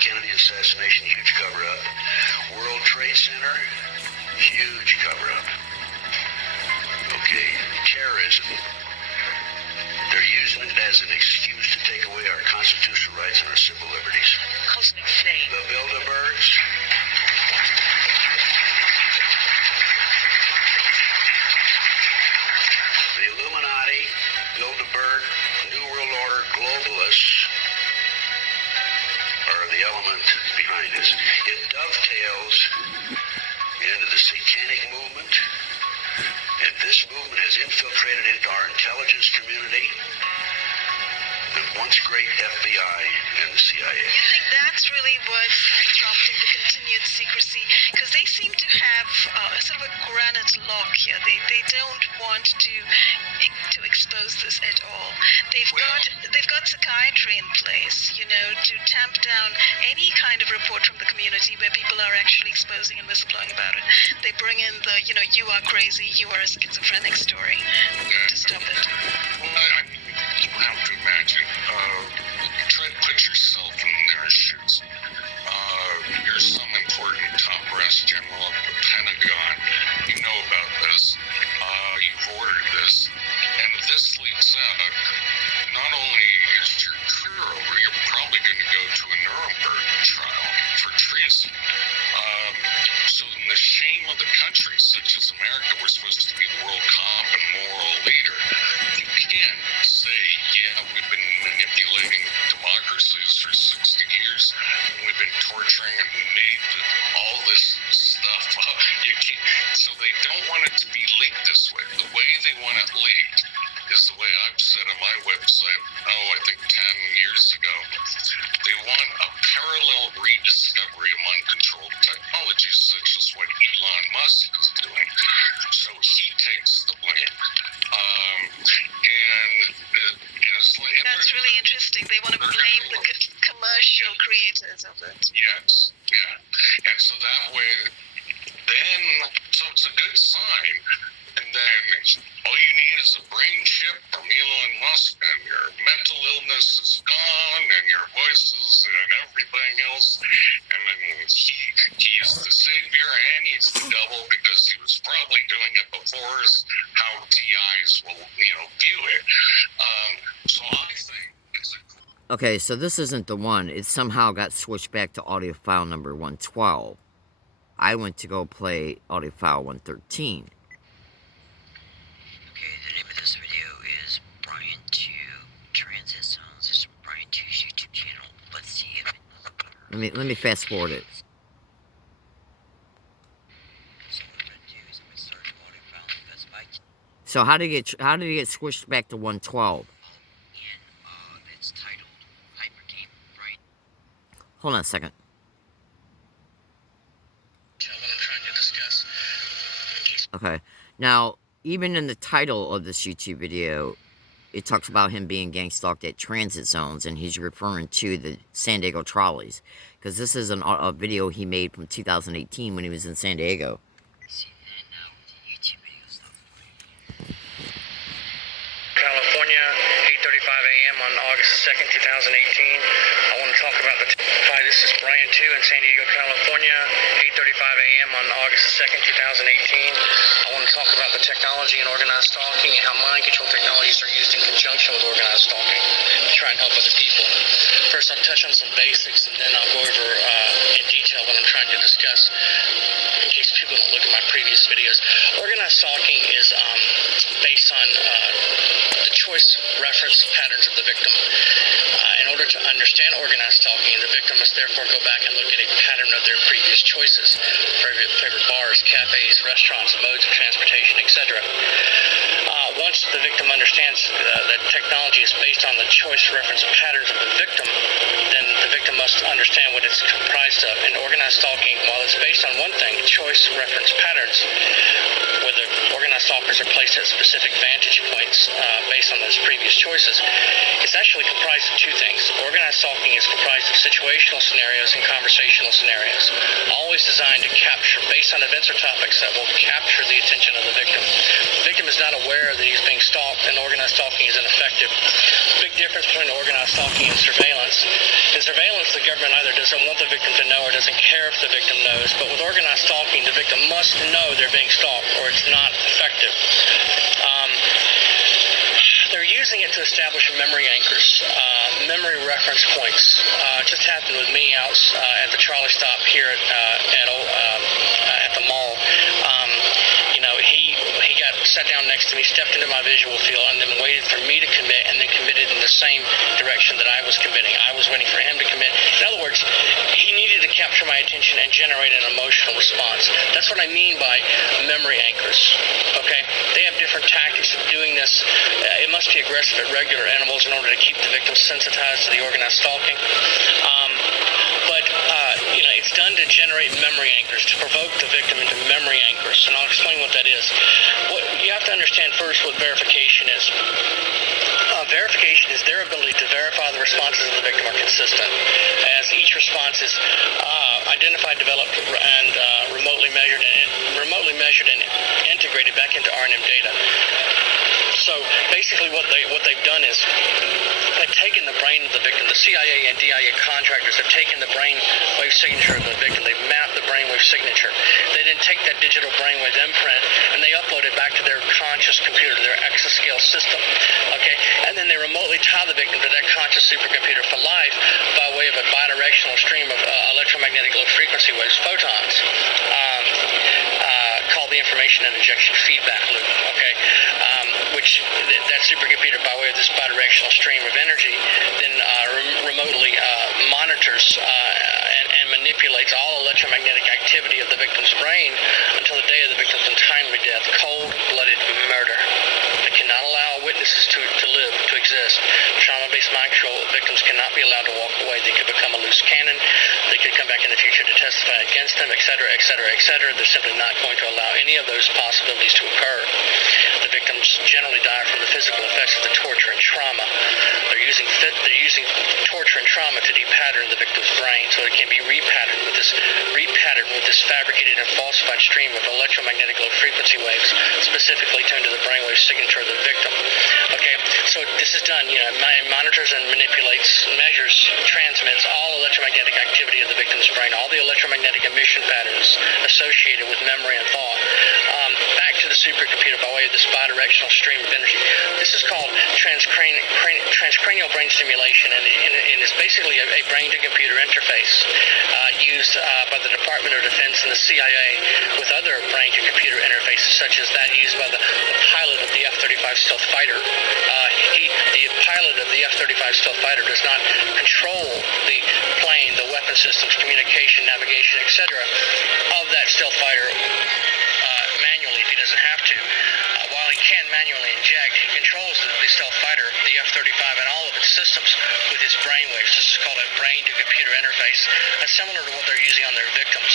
Kennedy assassination, huge cover-up. World Trade Center, huge cover-up. Okay, terrorism. They're using it as an excuse to take away our constitutional rights and our civil liberties. Cosmic flame. The Bilderbergs. The Illuminati, Bilderberg, New World Order, globalists are the element behind this. It dovetails into the satanic movement, and this movement has infiltrated into our intelligence community, the once great FBI and the CIA. You think that's really what's kind of prompting the continued secrecy? Because they seem to have sort of a granite lock here. They don't want to expose this at all. They've got psychiatry in place, you know, to tamp down any kind of report from the community where people are actually exposing and whistleblowing about it. They bring in the, you know, you are crazy, you are a schizophrenic story to stop it. Well, I mean, you have to imagine. Try to put yourself in their shoes. You're some important top brass general of the Pentagon. You know about this. You've ordered this. And if this leaks out, not only is your career over, you're probably going to go to a Nuremberg trial for treason. So in the shame of the country, such as America, we're supposed to be the world comp and moral leader. You can't say, yeah, we've been manipulating democracies for 60 years, and we've been torturing and made all this stuff. You can't. So they don't want it to be leaked this way. The way they want it leaked is the way I've said on my website, I think 10 years ago. They want a parallel rediscovery of uncontrolled technologies, such as what Elon Musk is doing. So he takes the blame. That's really interesting. They want to blame the commercial creators of it. Yes, yeah. And so that way, then, so it's a good sign. And then all you need is a brain chip from Elon Musk, and your mental illness is gone, and your voices and everything else. And then he's the savior, and he's the devil, because he was probably doing it before, is how TIs will, view it. So I think it's a... Okay, so this isn't the one. It somehow got switched back to audio file number 112. I went to go play audio file 113. Okay, the name of this video is Brian 2 Transit Zones. It's Brian 2's YouTube channel. Let's see if it... Let me fast forward it. So what I'm gonna do is I'm gonna search audio file and specify So how did it get switched back to 112? and it's titled Hypergame Brian. Hold on a second. What I'm trying to discuss. Okay. Now, even in the title of this YouTube video, it talks about him being gang stalked at transit zones, and he's referring to the San Diego trolleys, because this is a video he made from 2018 when he was in San Diego. See, and now with the YouTube video stuff. California, 8:35 a.m. on August 2nd, 2018. I want to talk about Hi, this is Brian 2 in San Diego, California, 8:35 a.m. on August 2nd, 2018. I want to talk about the technology in organized stalking and how mind control technologies are used in conjunction with organized stalking to try and help other people. First, I'll touch on some basics, and then I'll go over in detail what I'm trying to discuss in case people don't look at my previous videos. Organized stalking is based on the choice reference patterns of the victim. In order to understand organized stalking, the victim must therefore go back and look at a pattern of their previous choices, favorite bars, cafes, restaurants, modes of transportation, etc. Once the victim understands that technology is based on the choice reference patterns of the victim, then the victim must understand what it's comprised of. In organized stalking, while it's based on one thing, choice reference patterns, where the organized stalkers are placed at specific vantage points based on those previous choices, it's actually comprised of two things. Organized stalking is comprised of situational scenarios and conversational scenarios, always designed to capture, based on events or topics that will capture the attention of the victim. The victim is not aware that he's being stalked, and organized stalking is ineffective. The big difference between organized stalking and surveillance. In surveillance, the government either doesn't want the victim to know or doesn't care if the victim knows. But with organized stalking, the victim must know they're being stalked or it's not effective. They're using it to establish memory anchors, memory reference points. It just happened with me out at the trolley stop here at the mall. He got sat down next to me, stepped into my visual field, and then waited for me to commit, and then committed in the same direction that I was committing. I was waiting for him to commit. In other words, he needed to capture my attention and generate an emotional response. That's what I mean by memory anchors. Okay? They have different tactics of doing this. It must be aggressive at regular intervals in order to keep the victim sensitized to the organized stalking. It's done to generate memory anchors, to provoke the victim into memory anchors, and I'll explain what that is. What you have to understand first what verification is. Verification is their ability to verify the responses of the victim are consistent, as each response is identified, developed, and remotely measured and integrated back into R&M data. So basically what they've done is they've taken the brain of the victim. The CIA and DIA contractors have taken the brainwave signature of the victim. They've mapped the brainwave signature. They then take that digital brainwave imprint and they upload it back to their conscious computer, their exascale system. Okay? And then they remotely tie the victim to that conscious supercomputer for life by way of a bidirectional stream of electromagnetic low frequency waves, photons, called the information and injection feedback loop. Okay? Which that supercomputer, by way of this bidirectional stream of energy, then remotely monitors and manipulates all electromagnetic activity of the victim's brain until the day of the victim's untimely death. Cold-blooded murder. They cannot allow witnesses to live, to exist. Trauma-based mind control victims cannot be allowed to walk away. They could become a loose cannon. They could come back in the future to testify against them, etc., etc., etc. They're simply not going to allow any of those possibilities to occur. The victims generally die from the physical effects of the torture and trauma. They're using torture and trauma to depattern the victim's brain so it can be repatterned with this fabricated and falsified stream of electromagnetic low frequency waves, specifically tuned to the brainwave signature of the victim. Okay, so this is done. It monitors and manipulates, measures, transmits all electromagnetic activity of the victim's brain, all the electromagnetic emission patterns associated with memory and thought, back to the supercomputer by way of this bidirectional stream of energy. This is called transcranial brain stimulation, and it's basically a brain-to-computer interface used by the Department of Defense and the CIA with other brain-to-computer interfaces, such as that used by the pilot of the F-35 stealth fighter. The pilot of the F-35 stealth fighter does not control the plane, the weapon systems, communication, navigation, etc. of that stealth fighter manually if he doesn't have to. While he can manually inject, he controls the stealth fighter, the F-35, and all of its systems with his brainwaves. This is called a brain-to-computer interface. That's similar to what they're using on their victims.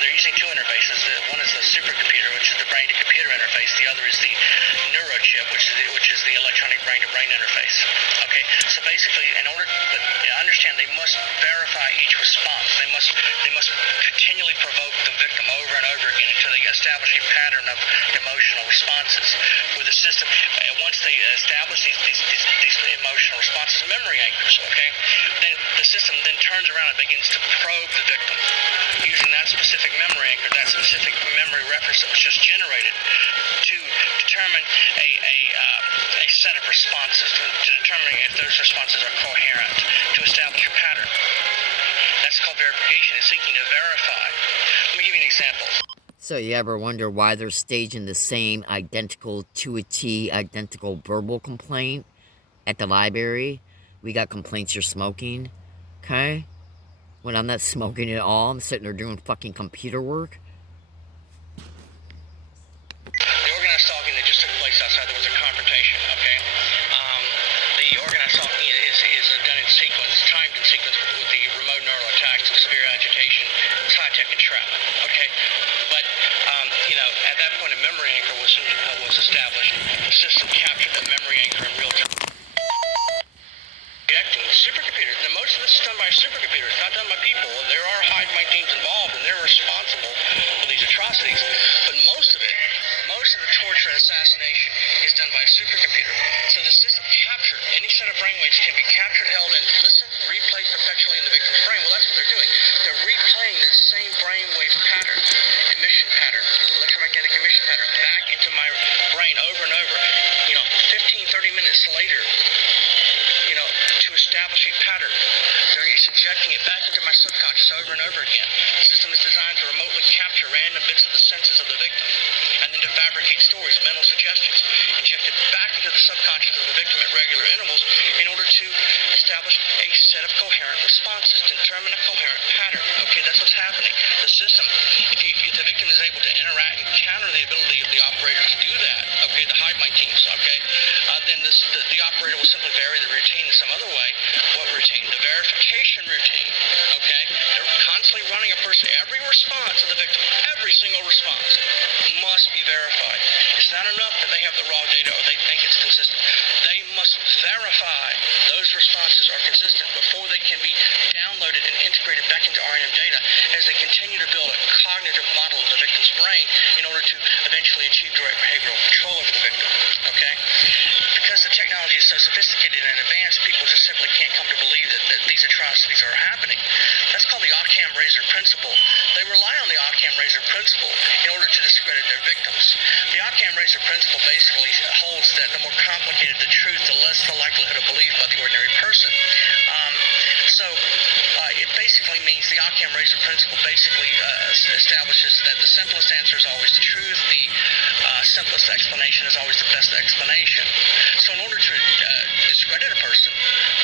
They're using two interfaces. One is the supercomputer, which is the brain-to-computer interface. The other is the neurochip, which is the electronic brain-to-brain interface. Okay, so basically, in order to understand, they must verify each response. They must continually provoke the victim over and over again until they establish a pattern of emotional responses with the system. Once they establish these emotional responses, memory anchors, okay, then the system then turns around and begins to probe the victim using that specific memory anchor, that specific memory reference that was just generated to determine a set of responses, to determine if those responses are coherent, to establish a pattern. That's called verification. It's seeking to verify. Let me give you an example. So you ever wonder why they're staging the same identical to a T, identical verbal complaint at the library? We got complaints you're smoking, okay? When I'm not smoking at all, I'm sitting there doing fucking computer work. The organized stalking that just took place outside, there was a confrontation, okay? The organized stalking is done in sequence, timed in sequence with the remote neural attacks and severe agitation, it's high-tech entrapment, okay? But, at that point a memory anchor was established. The system captured that memory anchor in real time. Projecting supercomputers. Now, most of this is done by supercomputers, it's not done by people. There are hive-mind teams involved, and they're responsible for these atrocities. But most of the torture and assassination is done by a supercomputer. So the system captured, any set of brainwaves can be captured, held, and listen, replay perpetually in the victim's brain. Well, that's what they're doing. They're replaying the same brainwave pattern, emission pattern, electromagnetic emission pattern, back into my brain over and over. 15, 30 minutes later, to establish a pattern. It's injecting it back into my subconscious over and over again. The system is designed to remotely capture random bits of the senses of the victim, and then to fabricate stories, mental suggestions, injected back into the subconscious of the victim at regular intervals in order to establish a set of coherent responses, to determine a coherent pattern. Okay, that's what's happening. The system, if the victim is able to interact and counter the ability of the operator to do that, okay, to hide my teams, okay, then the operator will simply vary the routine in some other way. What routine? The verification routine, okay? They're constantly running a person. Every response of the victim, every single response must be verified. It's not enough that they have the raw data or they think it's consistent. They must verify those responses are consistent before they can be downloaded and integrated back into R&M data as they continue to build a cognitive model of the victim's brain in order to eventually achieve direct behavioral control over the victim, okay? Because the technology is so sophisticated and advanced, people just simply can't come to believe that these atrocities are happening. That's called the Occam-Razor principle. They rely on the Occam-Razor principle in order to discredit their victims. The Occam-Razor principle basically holds that the more complicated the truth, the less the likelihood of belief by the ordinary person. It basically means the Occam-Razor principle basically establishes that the simplest answer is always the truth. The simplest explanation is always the best explanation. So in order to discredit a person,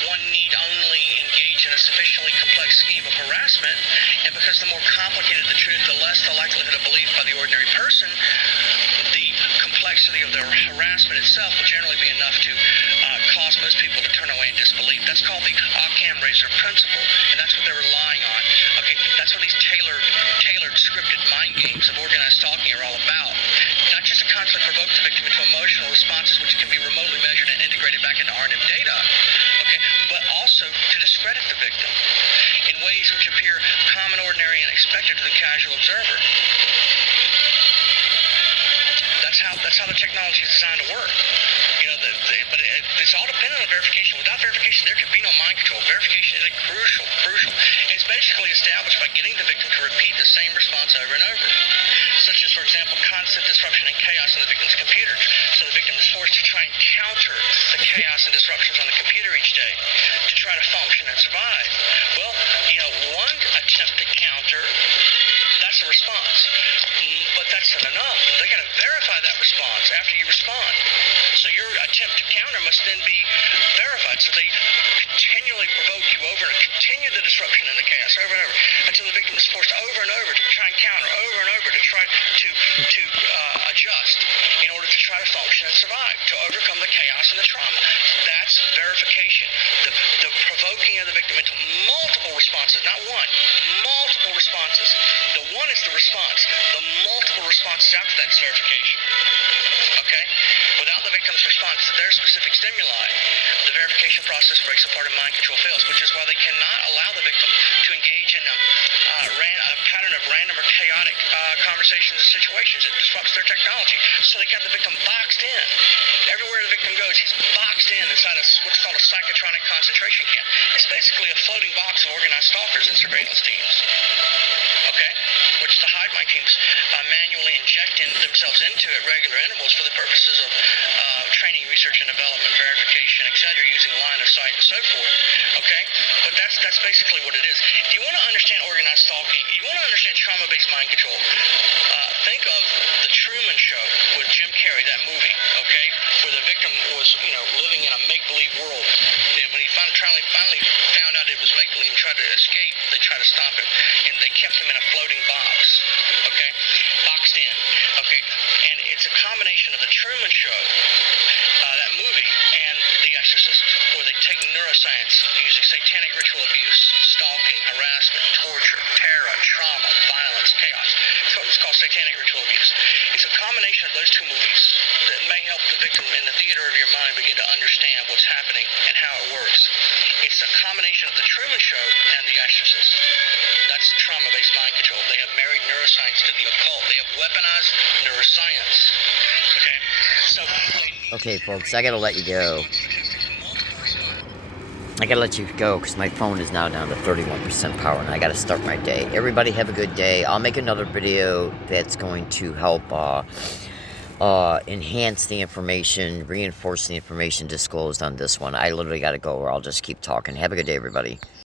one need only engage in a sufficiently complex scheme of harassment, and because the more complicated the truth, the less the likelihood of belief by the ordinary person, the complexity of their harassment itself will generally be enough to cause most people to turn away in disbelief. That's called the Occam-Razor principle, and that's what they're relying on. Okay, that's what these tailored scripted mind games of organized stalking are all about. Not just to constantly provoke the victim into emotional responses which can be remotely measured and integrated back into R&M data, okay, but also to discredit the victim in ways which appear common, ordinary, and expected to the casual observer. That's how the technology is designed to work. But it's all dependent on verification. Without verification, there could be no mind control. Verification is crucial. And it's basically established by getting the victim to repeat the same response over and over. Such as, for example, constant disruption and chaos on the victim's computer. So the victim is forced to try and counter the chaos and disruptions on the computer each day to try to function and survive. Well, one attempt to counter, that's a response. But that's not enough. They got to verify that response after you respond. So your attempt to counter must then be verified. So they continually provoke you over and continue the disruption and the chaos over and over until the victim is forced over and over to try and counter, over and over to try to adjust in order to try to function and survive, to overcome the chaos and the trauma. That's verification. The provoking of the victim into multiple responses, not one, multiple responses. The one is the response. The multiple responses after that is verification. Okay? Without the victim's response to their specific stimuli, the verification process breaks apart and mind control fails, which is why they cannot allow the victim to engage in a pattern of random or chaotic conversations and situations. It disrupts their technology. So they got the victim boxed in. Everywhere the victim goes, he's boxed in inside what's called a psychotronic concentration camp. It's basically a floating box of organized stalkers and surveillance teams. Okay? Which the hide mind teams manually inject themselves into at regular intervals for the purposes of training, research and development, verification, etc., using line of sight and so forth. Okay? But that's basically what it is. If you want to understand organized stalking, if you want to understand trauma-based mind control, think of The Truman Show with Jim Carrey, that movie, okay? Where the victim was, living in a make-believe world. And when he finally found out it was make-believe and tried to escape, they tried to stop him. And they kept him in a floating box, okay? Boxed in, okay? And it's a combination of The Truman Show, that movie, and The Exorcist, where they take neuroscience using satanic ritual abuse, stalking, harassment, torture, terror, trauma, violence, chaos. It's called satanic ritual abuse. It's a combination of those two movies that may help the victim in the theater of your mind begin to understand what's happening and how it works. It's a combination of The Truman Show and The Exorcist. That's trauma-based mind control. They have married neuroscience to the occult. They have weaponized neuroscience. Okay? So Okay, folks, I gotta let you go. I gotta let you go because my phone is now down to 31% power and I gotta start my day. Everybody have a good day. I'll make another video that's going to help enhance the information, reinforce the information disclosed on this one. I literally gotta go or I'll just keep talking. Have a good day, everybody.